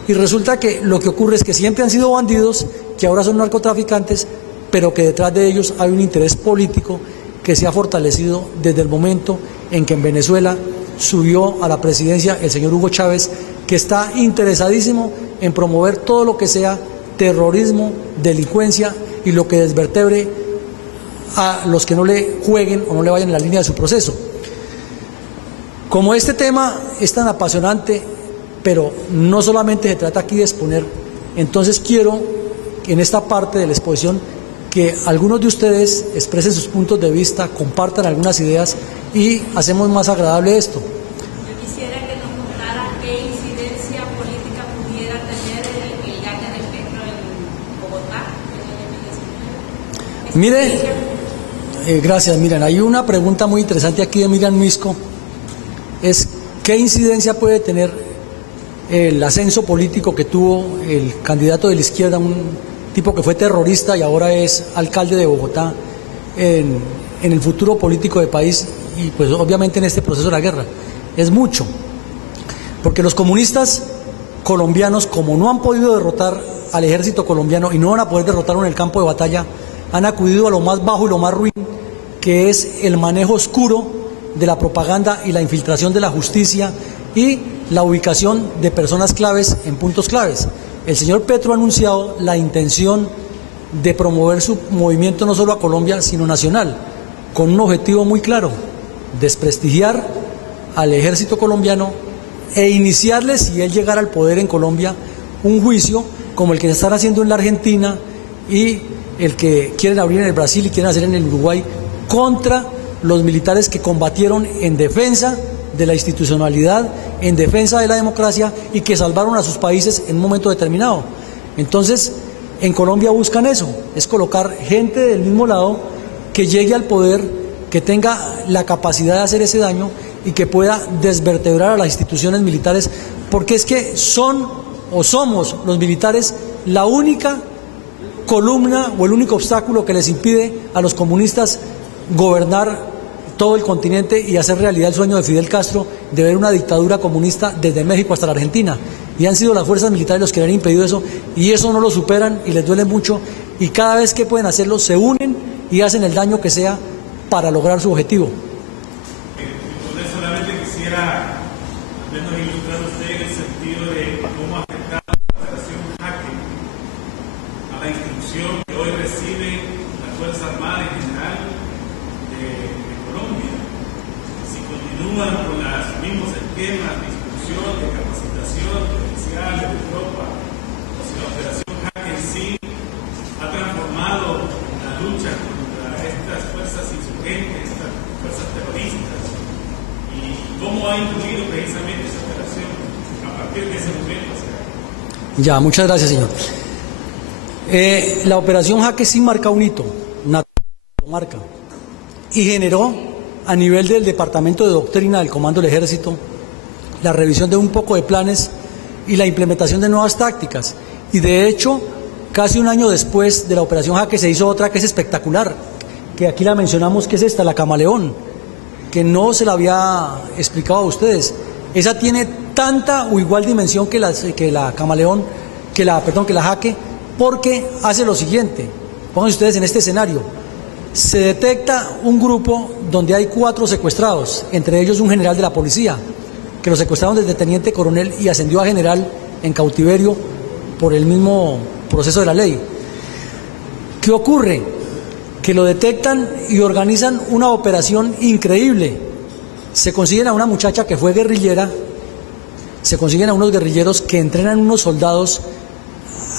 Y resulta que lo que ocurre es que siempre han sido bandidos, que ahora son narcotraficantes, pero que detrás de ellos hay un interés político que se ha fortalecido desde el momento en que en Venezuela subió a la presidencia el señor Hugo Chávez, que está interesadísimo en promover todo lo que sea terrorismo, delincuencia y lo que desvertebre a los que no le jueguen o no le vayan en la línea de su proceso. Como este tema es tan apasionante, pero no solamente se trata aquí de exponer, entonces quiero en esta parte de la exposición que algunos de ustedes expresen sus puntos de vista, compartan algunas ideas y hacemos más agradable esto. Yo quisiera que nos contara qué incidencia política pudiera tener el gane de Petro en Bogotá en el 2019. Mire, gracias. Miren, hay una pregunta muy interesante aquí de Miriam Misco, es ¿qué incidencia puede tener el ascenso político que tuvo el candidato de la izquierda, un tipo que fue terrorista y ahora es alcalde de Bogotá, en el futuro político del país y pues obviamente en este proceso de la guerra? Es mucho, porque los comunistas colombianos, como no han podido derrotar al ejército colombiano y no van a poder derrotarlo en el campo de batalla, han acudido a lo más bajo y lo más ruin, que es el manejo oscuro de la propaganda y la infiltración de la justicia y la ubicación de personas claves en puntos claves. El señor Petro ha anunciado la intención de promover su movimiento no solo a Colombia, sino nacional, con un objetivo muy claro: desprestigiar al ejército colombiano e iniciarle, si él llegara al poder en Colombia, un juicio como el que se están haciendo en la Argentina y el que quieren abrir en el Brasil y quieren hacer en el Uruguay contra los militares que combatieron en defensa de la institucionalidad, en defensa de la democracia y que salvaron a sus países en un momento determinado. Entonces, en Colombia buscan eso, es colocar gente del mismo lado que llegue al poder, que tenga la capacidad de hacer ese daño y que pueda desvertebrar a las instituciones militares, porque es que son o somos los militares la única columna o el único obstáculo que les impide a los comunistas gobernar todo el continente y hacer realidad el sueño de Fidel Castro de ver una dictadura comunista desde México hasta la Argentina. Y han sido las fuerzas militares los que le han impedido eso, y eso no lo superan y les duele mucho, y cada vez que pueden hacerlo se unen y hacen el daño que sea para lograr su objetivo. Entonces solamente quisiera al menos ilustrar a usted en el sentido de cómo ha afectado la operación Jaque a la instrucción que hoy recibe la Fuerza Armada en general de Colombia. Si continúan con los mismos esquemas de instrucción, de capacitación, de oficiales, de tropa, o si la operación Jaque en sí ha transformado la lucha contra estas fuerzas insurgentes, estas fuerzas terroristas, y cómo ha influido precisamente esa operación a partir de ese momento hacia acá. Ya, muchas gracias, señor. La operación Jaque sí marca un hito, lo marca, y generó a nivel del Departamento de Doctrina del Comando del Ejército la revisión de un poco de planes y la implementación de nuevas tácticas. Y de hecho, casi un año después de la operación Jaque se hizo otra que es espectacular, que aquí la mencionamos, que es esta, la Camaleón, que no se la había explicado a ustedes. Esa tiene tanta o igual dimensión que la Camaleón, que la Jaque, porque hace lo siguiente. Pónganse ustedes en este escenario. Se detecta un grupo donde hay 4 secuestrados, entre ellos un general de la policía, que lo secuestraron desde teniente coronel y ascendió a general en cautiverio por el mismo proceso de la ley. ¿Qué ocurre? Que lo detectan y organizan una operación increíble. Se consiguen a una muchacha que fue guerrillera, se consiguen a unos guerrilleros que entrenan unos soldados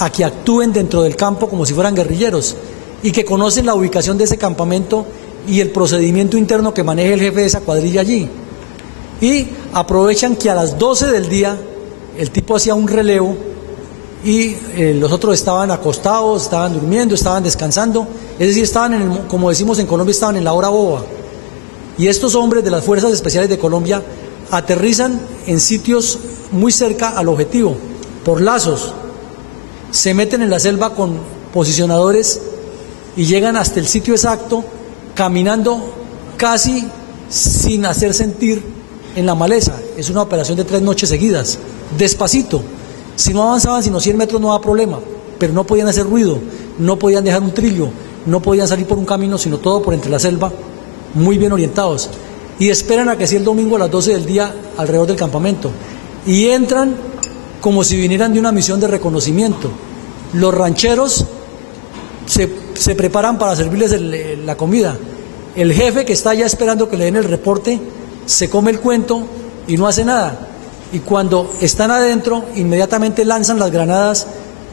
a que actúen dentro del campo como si fueran guerrilleros y que conocen la ubicación de ese campamento y el procedimiento interno que maneja el jefe de esa cuadrilla allí. Y aprovechan que a las 12 del día el tipo hacía un relevo y los otros estaban acostados, estaban durmiendo, estaban descansando, es decir, estaban, como decimos en Colombia, estaban en la hora boba. Y estos hombres de las Fuerzas Especiales de Colombia aterrizan en sitios muy cerca al objetivo, por lazos, se meten en la selva con posicionadores y llegan hasta el sitio exacto, caminando casi sin hacer sentir en la maleza. Es una operación de 3 noches seguidas, despacito. Si no avanzaban sino 100 metros no da problema, pero no podían hacer ruido, no podían dejar un trillo, no podían salir por un camino, sino todo por entre la selva, muy bien orientados, y esperan a que sea el domingo a las 12 del día alrededor del campamento, y entran como si vinieran de una misión de reconocimiento. Los rancheros se preparan para servirles la comida. El jefe, que está allá esperando que le den el reporte, se come el cuento y no hace nada. Y cuando están adentro, inmediatamente lanzan las granadas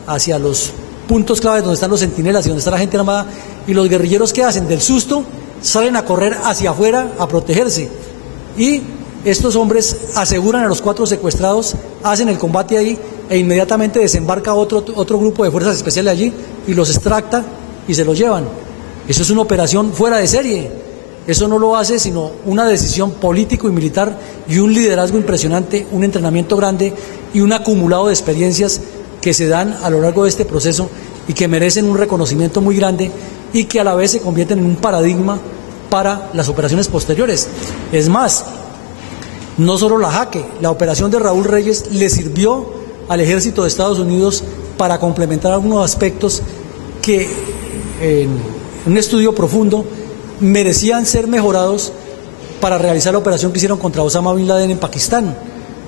hacia los puntos claves donde están los centinelas y donde está la gente armada, y los guerrilleros, ¿qué hacen? Del susto salen a correr hacia afuera a protegerse, y estos hombres aseguran a los 4 secuestrados, hacen el combate ahí, e inmediatamente desembarca otro grupo de fuerzas especiales allí y los extracta y se los llevan. Eso es una operación fuera de serie. Eso no lo hace sino una decisión político y militar, y un liderazgo impresionante, un entrenamiento grande y un acumulado de experiencias que se dan a lo largo de este proceso y que merecen un reconocimiento muy grande, y que a la vez se convierten en un paradigma para las operaciones posteriores. Es más, no solo la Jaque, la operación de Raúl Reyes le sirvió al ejército de Estados Unidos para complementar algunos aspectos que en un estudio profundo merecían ser mejorados para realizar la operación que hicieron contra Osama Bin Laden en Pakistán.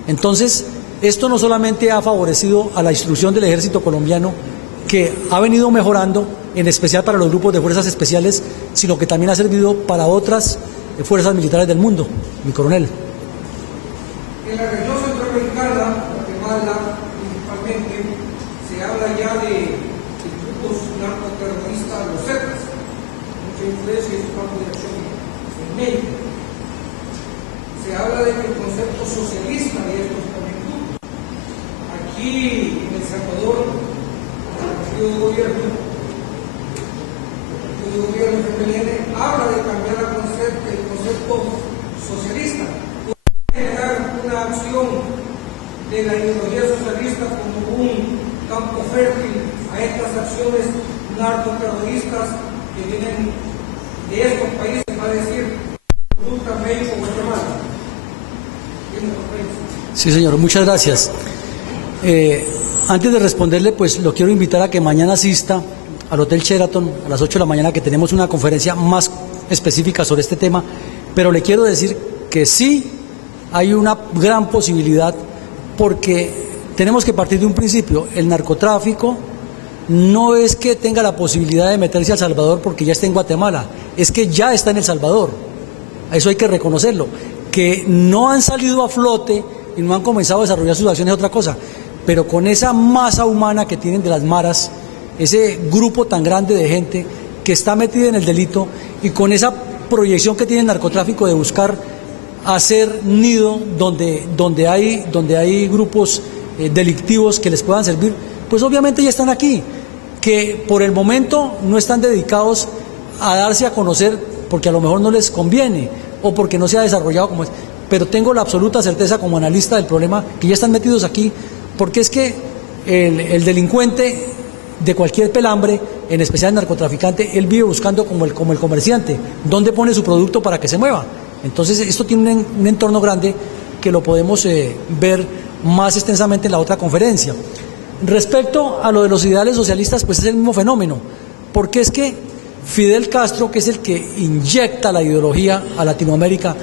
Entonces, esto no solamente ha favorecido a la instrucción del ejército colombiano, que ha venido mejorando, en especial para los grupos de fuerzas especiales, sino que también ha servido para otras fuerzas militares del mundo. Mi coronel. En la región centroamericana, Guatemala principalmente, se habla ya de grupos narcoterroristas, los Zetas, mucha influencia y su campo de acción en México. Se habla de que el concepto socialista de estos grupos. Aquí en El Salvador, el partido de gobierno FMLN habla de cambiar el concepto socialista. Generar una acción de la ideología socialista como un campo fértil a estas acciones narcoterroristas que vienen de estos países, va a decir, Ruta, México, Guatemala. Sí, señor, muchas gracias. Antes de responderle, pues lo quiero invitar a que mañana asista al Hotel Sheraton a las 8 de la mañana, que tenemos una conferencia más específica sobre este tema, pero le quiero decir que sí hay una gran posibilidad, porque tenemos que partir de un principio. El narcotráfico no es que tenga la posibilidad de meterse a El Salvador porque ya está en Guatemala, es que ya está en El Salvador. Eso hay que reconocerlo. Que no han salido a flote y no han comenzado a desarrollar sus acciones es otra cosa, pero con esa masa humana que tienen de las maras, ese grupo tan grande de gente que está metida en el delito, y con esa proyección que tiene el narcotráfico de buscar hacer nido donde hay grupos delictivos que les puedan servir, pues obviamente ya están aquí, que por el momento no están dedicados a darse a conocer porque a lo mejor no les conviene o porque no se ha desarrollado como es, pero tengo la absoluta certeza como analista del problema que ya están metidos aquí, porque es que el delincuente de cualquier pelambre, en especial el narcotraficante, él vive buscando como el comerciante, dónde pone su producto para que se mueva. Entonces esto tiene un entorno grande que lo podemos ver más extensamente en la otra conferencia. Respecto a lo de los ideales socialistas, pues es el mismo fenómeno, porque es que Fidel Castro, que es el que inyecta la ideología a Latinoamérica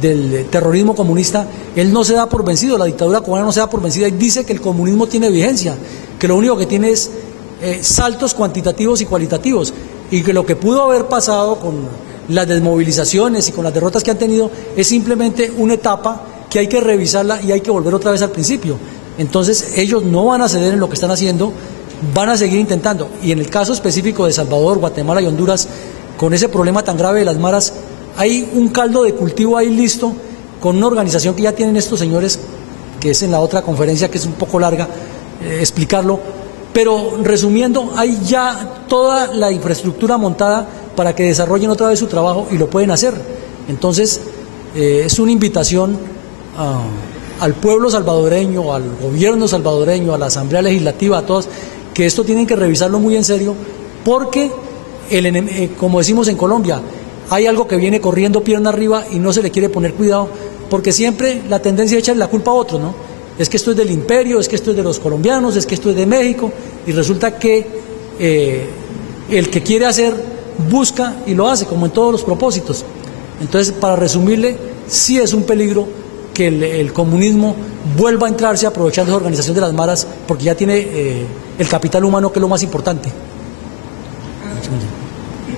del terrorismo comunista, él no se da por vencido, la dictadura cubana no se da por vencida, y dice que el comunismo tiene vigencia, que lo único que tiene es saltos cuantitativos y cualitativos, y que lo que pudo haber pasado con las desmovilizaciones y con las derrotas que han tenido es simplemente una etapa que hay que revisarla y hay que volver otra vez al principio. Entonces ellos no van a ceder en lo que están haciendo, van a seguir intentando, y en el caso específico de Salvador, Guatemala y Honduras, con ese problema tan grave de las maras, hay un caldo de cultivo ahí listo, con una organización que ya tienen estos señores, que es en la otra conferencia, que es un poco larga explicarlo, pero resumiendo, hay ya toda la infraestructura montada para que desarrollen otra vez su trabajo, y lo pueden hacer. Entonces es una invitación al pueblo salvadoreño, al gobierno salvadoreño, a la Asamblea Legislativa, a todos, que esto tienen que revisarlo muy en serio, porque como decimos en Colombia, hay algo que viene corriendo pierna arriba y no se le quiere poner cuidado, porque siempre la tendencia es echarle la culpa a otros, ¿no? Es que esto es del imperio, es que esto es de los colombianos, es que esto es de México, y resulta que el que quiere hacer busca y lo hace, como en todos los propósitos. Entonces, para resumirle, sí es un peligro que el comunismo vuelva a entrarse aprovechando esa organización de las maras, porque ya tiene el capital humano, que es lo más importante.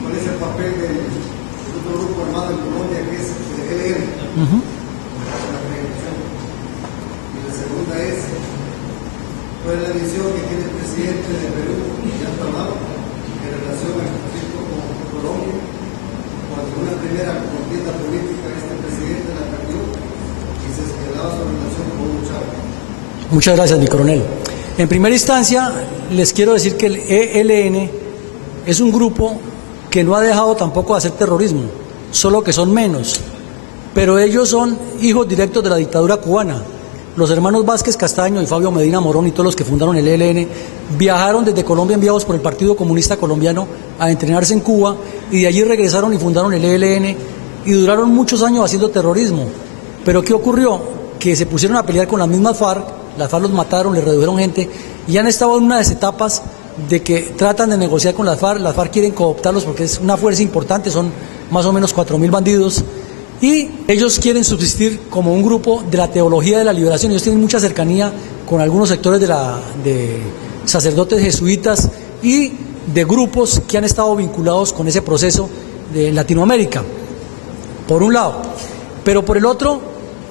¿Cuál es el papel del otro grupo armado en Colombia, que es el ELN? Y la segunda es, ¿cuál es la visión que tiene el presidente de Perú, Ollanta Humala, en relación al conflicto con Colombia? Cuando en una primera contienda política este presidente la perdió y se señalaba su relación con Hugo Chávez. Muchas gracias, mi coronel. En primera instancia, les quiero decir que el ELN es un grupo que no ha dejado tampoco de hacer terrorismo, solo que son menos. Pero ellos son hijos directos de la dictadura cubana. Los hermanos Vázquez Castaño y Fabio Medina Morón y todos los que fundaron el ELN viajaron desde Colombia enviados por el Partido Comunista Colombiano a entrenarse en Cuba, y de allí regresaron y fundaron el ELN y duraron muchos años haciendo terrorismo. Pero ¿qué ocurrió? Que se pusieron a pelear con las mismas FARC, las FARC los mataron, les redujeron gente, y han estado en una de las etapas de que tratan de negociar con las FARC quieren cooptarlos porque es una fuerza importante, son más o menos 4.000 bandidos, y ellos quieren subsistir como un grupo de la teología de la liberación. Ellos tienen mucha cercanía con algunos sectores de sacerdotes jesuitas y de grupos que han estado vinculados con ese proceso de Latinoamérica, por un lado. Pero por el otro,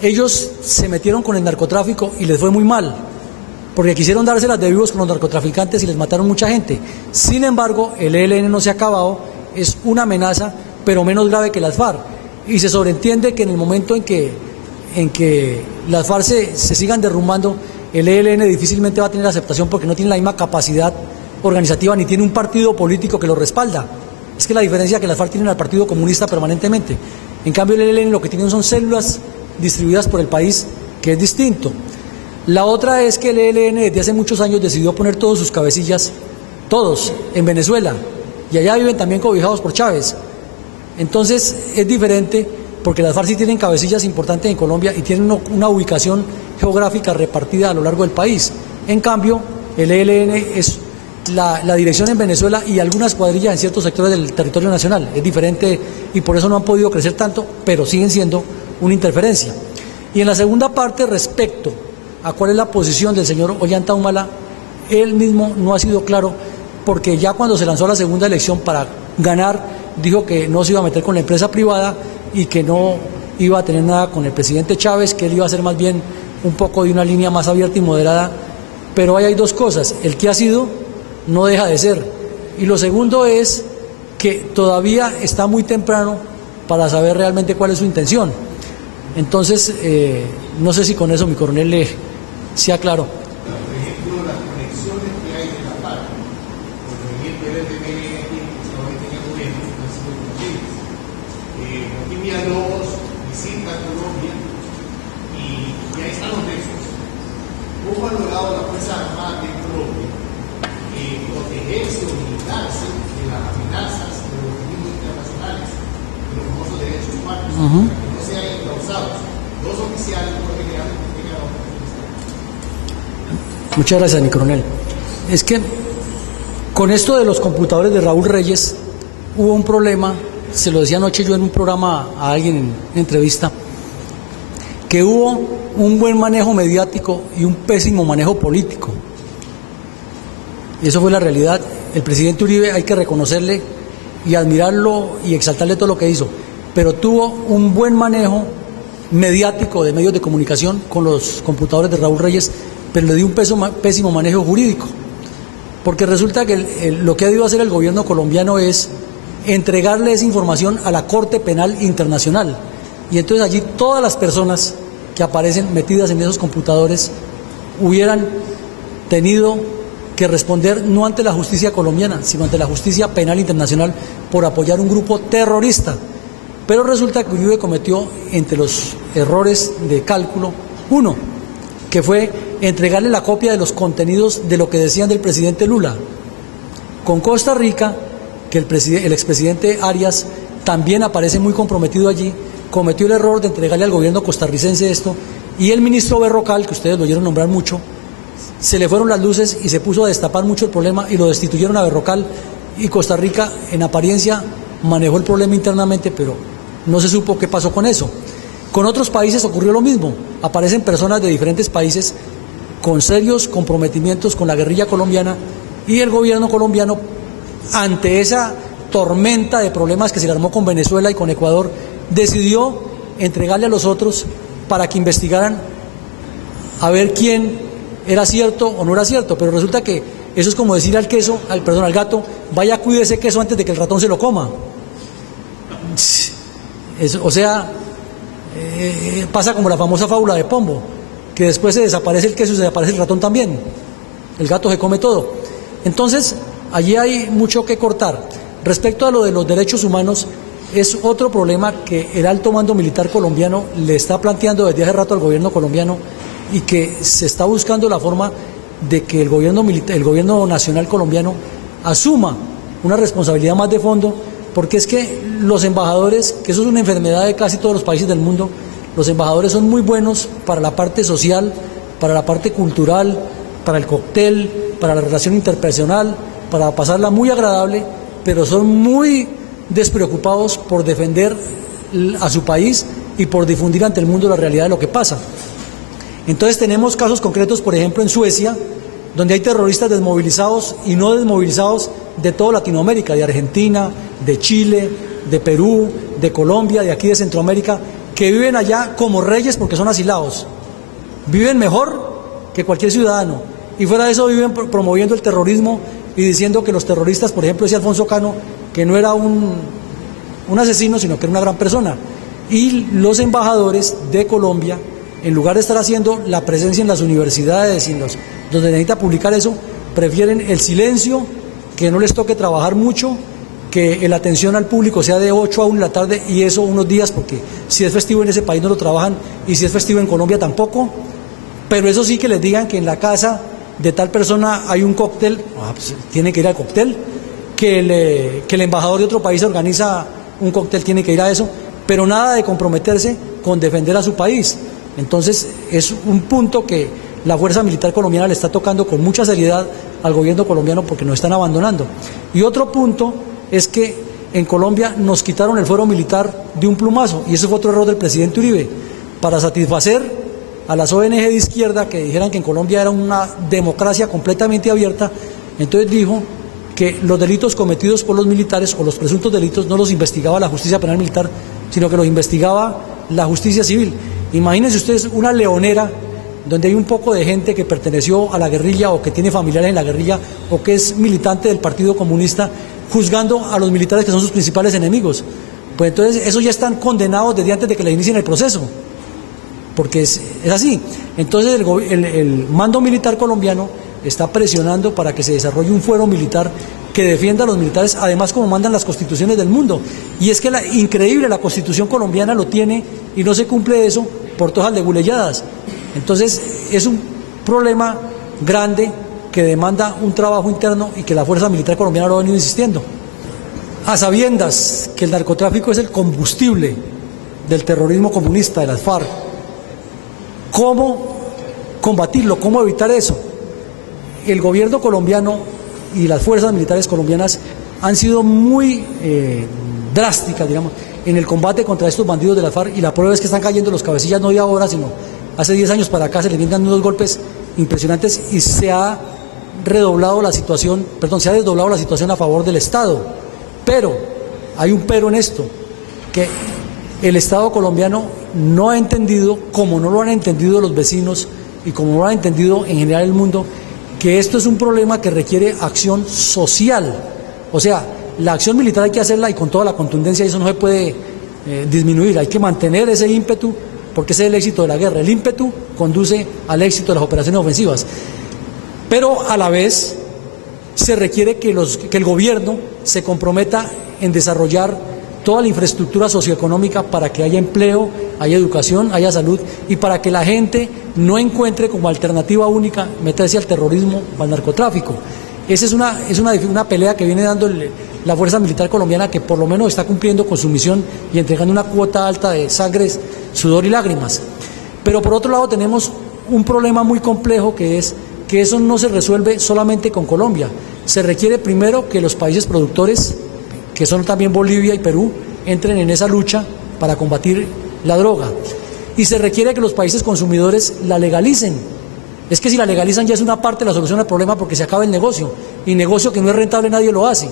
ellos se metieron con el narcotráfico y les fue muy mal, porque quisieron dárselas de vivos con los narcotraficantes y les mataron mucha gente. Sin embargo, el ELN no se ha acabado, es una amenaza, pero menos grave que las FARC. Y se sobreentiende que en el momento en que las FARC se sigan derrumbando, el ELN difícilmente va a tener aceptación, porque no tiene la misma capacidad organizativa ni tiene un partido político que lo respalda. Es que la diferencia es que las FARC tienen al Partido Comunista permanentemente. En cambio, el ELN lo que tienen son células distribuidas por el país, que es distinto. La otra es que el ELN desde hace muchos años decidió poner todos sus cabecillas, todos, en Venezuela, y allá viven también cobijados por Chávez. Entonces es diferente, porque las FARC sí tienen cabecillas importantes en Colombia y tienen una ubicación geográfica repartida a lo largo del país. En cambio, el ELN es la dirección en Venezuela y algunas cuadrillas en ciertos sectores del territorio nacional. Es diferente y por eso no han podido crecer tanto, pero siguen siendo una interferencia. Y en la segunda parte, respecto a cuál es la posición del señor Ollanta Humala, él mismo no ha sido claro, porque ya cuando se lanzó a la segunda elección para ganar, dijo que no se iba a meter con la empresa privada y que no iba a tener nada con el presidente Chávez, que él iba a hacer más bien un poco de una línea más abierta y moderada. Pero ahí hay dos cosas: el que ha sido no deja de ser, y lo segundo es que todavía está muy temprano para saber realmente cuál es su intención. Entonces, no sé si con eso mi coronel le sea claro. Por ejemplo, las conexiones que hay de la FARC con el movimiento LTMN que solamente en el gobierno han sido posibles. Joaquín Villalobos visita Colombia y ahí están los nexos. ¿Cómo ha logrado la Fuerza Armada de Colombia protegerse o militarse de las amenazas de los organismos internacionales y los famosos derechos humanos? Que no sean encausados dos oficiales por general que tengan la oportunidad. Muchas gracias, mi coronel. Es que con esto de los computadores de Raúl Reyes hubo un problema, se lo decía anoche yo en un programa a alguien en entrevista, que hubo un buen manejo mediático y un pésimo manejo político. Y eso fue la realidad. El presidente Uribe hay que reconocerle y admirarlo y exaltarle todo lo que hizo, pero tuvo un buen manejo mediático de medios de comunicación con los computadores de Raúl Reyes, pero le dio un pésimo manejo jurídico, porque resulta que lo que ha debido hacer el gobierno colombiano es entregarle esa información a la Corte Penal Internacional, y entonces allí todas las personas que aparecen metidas en esos computadores hubieran tenido que responder no ante la justicia colombiana, sino ante la justicia penal internacional por apoyar un grupo terrorista. Pero resulta que Uribe cometió, entre los errores de cálculo, uno, que fue entregarle la copia de los contenidos de lo que decían del presidente Lula. Con Costa Rica, que el expresidente Arias también aparece muy comprometido allí, cometió el error de entregarle al gobierno costarricense esto, y el ministro Berrocal, que ustedes lo oyeron nombrar mucho, se le fueron las luces y se puso a destapar mucho el problema y lo destituyeron a Berrocal, y Costa Rica en apariencia manejó el problema internamente, pero no se supo qué pasó con eso. Con otros países ocurrió lo mismo, aparecen personas de diferentes países con serios comprometimientos con la guerrilla colombiana y el gobierno colombiano, ante esa tormenta de problemas que se armó con Venezuela y con Ecuador, decidió entregarle a los otros para que investigaran a ver quién era cierto o no era cierto, pero resulta que eso es como decir al gato, vaya, cuide ese queso antes de que el ratón se lo coma. Pasa como la famosa fábula de Pombo, que después se desaparece el queso y se desaparece el ratón también. El gato se come todo. Entonces, allí hay mucho que cortar. Respecto a lo de los derechos humanos, es otro problema que el alto mando militar colombiano le está planteando desde hace rato al gobierno colombiano y que se está buscando la forma de que el gobierno nacional colombiano asuma una responsabilidad más de fondo, porque es que los embajadores, que eso es una enfermedad de casi todos los países del mundo, los embajadores son muy buenos para la parte social, para la parte cultural, para el cóctel, para la relación interpersonal, para pasarla muy agradable, pero son muy despreocupados por defender a su país y por difundir ante el mundo la realidad de lo que pasa. Entonces tenemos casos concretos, por ejemplo, en Suecia, donde hay terroristas desmovilizados y no desmovilizados de toda Latinoamérica, de Argentina, de Chile, de Perú, de Colombia, de aquí de Centroamérica, que viven allá como reyes porque son asilados. Viven mejor que cualquier ciudadano. Y fuera de eso viven promoviendo el terrorismo y diciendo que los terroristas, por ejemplo, decía Alfonso Cano, que no era un asesino, sino que era una gran persona. Y los embajadores de Colombia, en lugar de estar haciendo la presencia en las universidades y donde necesita publicar eso, prefieren el silencio, que no les toque trabajar mucho, que la atención al público sea de 8 a 1 de la tarde y eso unos días, porque si es festivo en ese país no lo trabajan y si es festivo en Colombia tampoco, pero eso sí, que les digan que en la casa de tal persona hay un cóctel, pues tiene que ir al cóctel, que el embajador de otro país organiza un cóctel, tiene que ir a eso, pero nada de comprometerse con defender a su país. Entonces es un punto que la Fuerza Militar Colombiana le está tocando con mucha seriedad al gobierno colombiano porque nos están abandonando. Y otro punto es que en Colombia nos quitaron el fuero militar de un plumazo, y ese fue otro error del presidente Uribe, para satisfacer a las ONG de izquierda que dijeran que en Colombia era una democracia completamente abierta. Entonces dijo que los delitos cometidos por los militares o los presuntos delitos no los investigaba la justicia penal militar, sino que los investigaba la justicia civil. Imagínense ustedes una leonera donde hay un poco de gente que perteneció a la guerrilla o que tiene familiares en la guerrilla o que es militante del Partido Comunista, juzgando a los militares que son sus principales enemigos. Pues entonces esos ya están condenados desde antes de que les inicien el proceso, porque es así. Entonces el mando militar colombiano está presionando para que se desarrolle un fuero militar que defienda a los militares, además como mandan las constituciones del mundo. Y es que increíble, la constitución colombiana lo tiene y no se cumple eso por todas las leguleyadas. Entonces es un problema grande que demanda un trabajo interno y que la Fuerza Militar Colombiana lo ha venido insistiendo. A sabiendas que el narcotráfico es el combustible del terrorismo comunista, de las FARC, ¿cómo combatirlo? ¿Cómo evitar eso? El gobierno colombiano y las fuerzas militares colombianas han sido muy drásticas, digamos, en el combate contra estos bandidos de la FARC, y la prueba es que están cayendo los cabecillas no de ahora, sino hace 10 años para acá se les vienen dando unos golpes impresionantes y se ha desdoblado la situación a favor del Estado. Pero hay un pero en esto, que el Estado colombiano no ha entendido, como no lo han entendido los vecinos y como no lo ha entendido en general el mundo, que esto es un problema que requiere acción social. O sea, la acción militar hay que hacerla y con toda la contundencia, y eso no se puede disminuir, hay que mantener ese ímpetu, porque ese es el éxito de la guerra. El ímpetu conduce al éxito de las operaciones ofensivas. Pero a la vez se requiere que el gobierno se comprometa en desarrollar toda la infraestructura socioeconómica para que haya empleo, haya educación, haya salud, y para que la gente no encuentre como alternativa única meterse al terrorismo o al narcotráfico. Esa es una pelea que viene dando la Fuerza Militar Colombiana, que por lo menos está cumpliendo con su misión y entregando una cuota alta de sangre, sudor y lágrimas. Pero por otro lado tenemos un problema muy complejo, que es que eso no se resuelve solamente con Colombia. Se requiere primero que los países productores, que son también Bolivia y Perú, entren en esa lucha para combatir la droga. Y se requiere que los países consumidores la legalicen. Es que si la legalizan ya es una parte de la solución al problema, porque se acaba el negocio. Y negocio que no es rentable nadie lo hace.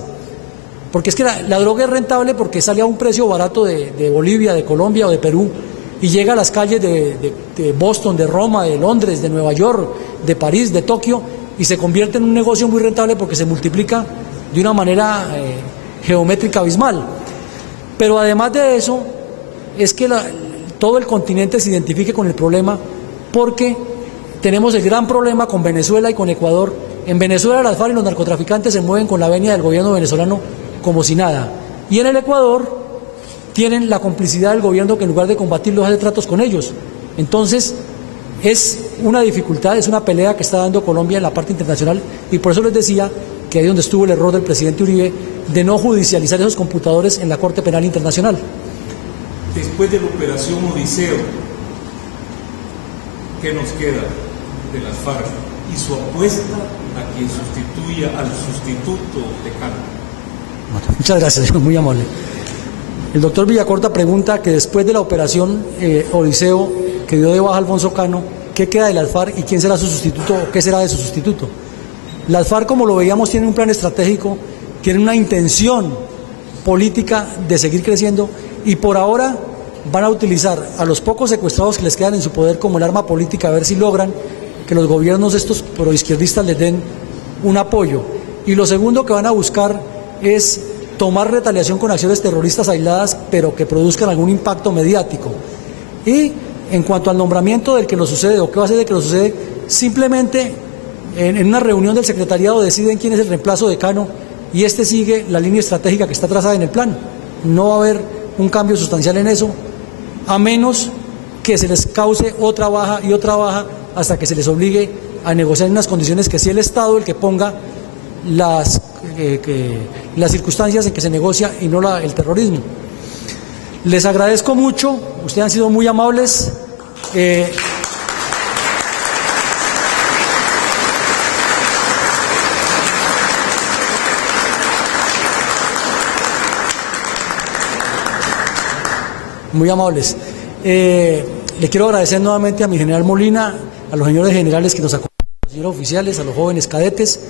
Porque es que la droga es rentable porque sale a un precio barato de Bolivia, de Colombia o de Perú, y llega a las calles de Boston, de Roma, de Londres, de Nueva York, de París, de Tokio, y se convierte en un negocio muy rentable porque se multiplica de una manera geométrica abismal. Pero además de eso, es que todo el continente se identifique con el problema, porque tenemos el gran problema con Venezuela y con Ecuador. En Venezuela las FARC y los narcotraficantes se mueven con la venia del gobierno venezolano como si nada. Y en el Ecuador tienen la complicidad del gobierno, que en lugar de combatirlos hace tratos con ellos. Entonces, es una dificultad, es una pelea que está dando Colombia en la parte internacional, y por eso les decía que ahí es donde estuvo el error del presidente Uribe de no judicializar esos computadores en la Corte Penal Internacional. Después de la operación Odiseo, ¿qué nos queda de las FARC y su apuesta a quien sustituya al sustituto de Cano? Muchas gracias, muy amable. El doctor Villacorta pregunta que después de la operación Odiseo, que dio de baja Alfonso Cano, ¿qué queda de las FARC y quién será su sustituto o qué será de su sustituto? Las FARC, como lo veíamos, tienen un plan estratégico, tienen una intención política de seguir creciendo, y por ahora van a utilizar a los pocos secuestrados que les quedan en su poder como el arma política, a ver si logran que los gobiernos estos proizquierdistas les den un apoyo. Y lo segundo que van a buscar es tomar retaliación con acciones terroristas aisladas, pero que produzcan algún impacto mediático. Y en cuanto al nombramiento del que lo sucede o qué va a ser de que lo sucede, simplemente en una reunión del secretariado deciden quién es el reemplazo de Cano, y este sigue la línea estratégica que está trazada en el plan. No va a haber un cambio sustancial en eso, a menos que se les cause otra baja y otra baja, hasta que se les obligue a negociar en unas condiciones que sea el Estado el que ponga las circunstancias en que se negocia, y no el terrorismo. Les agradezco mucho, ustedes han sido muy amables. Muy amables. Le quiero agradecer nuevamente a mi general Molina, a los señores generales que nos acompañan, a los señores oficiales, a los jóvenes cadetes.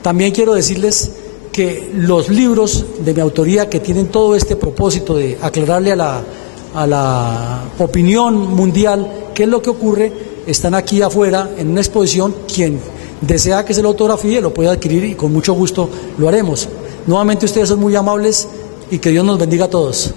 También quiero decirles que los libros de mi autoría, que tienen todo este propósito de aclararle a la opinión mundial qué es lo que ocurre, están aquí afuera en una exposición. Quien desea que se lo autografíe lo puede adquirir, y con mucho gusto lo haremos. Nuevamente ustedes son muy amables, y que Dios nos bendiga a todos.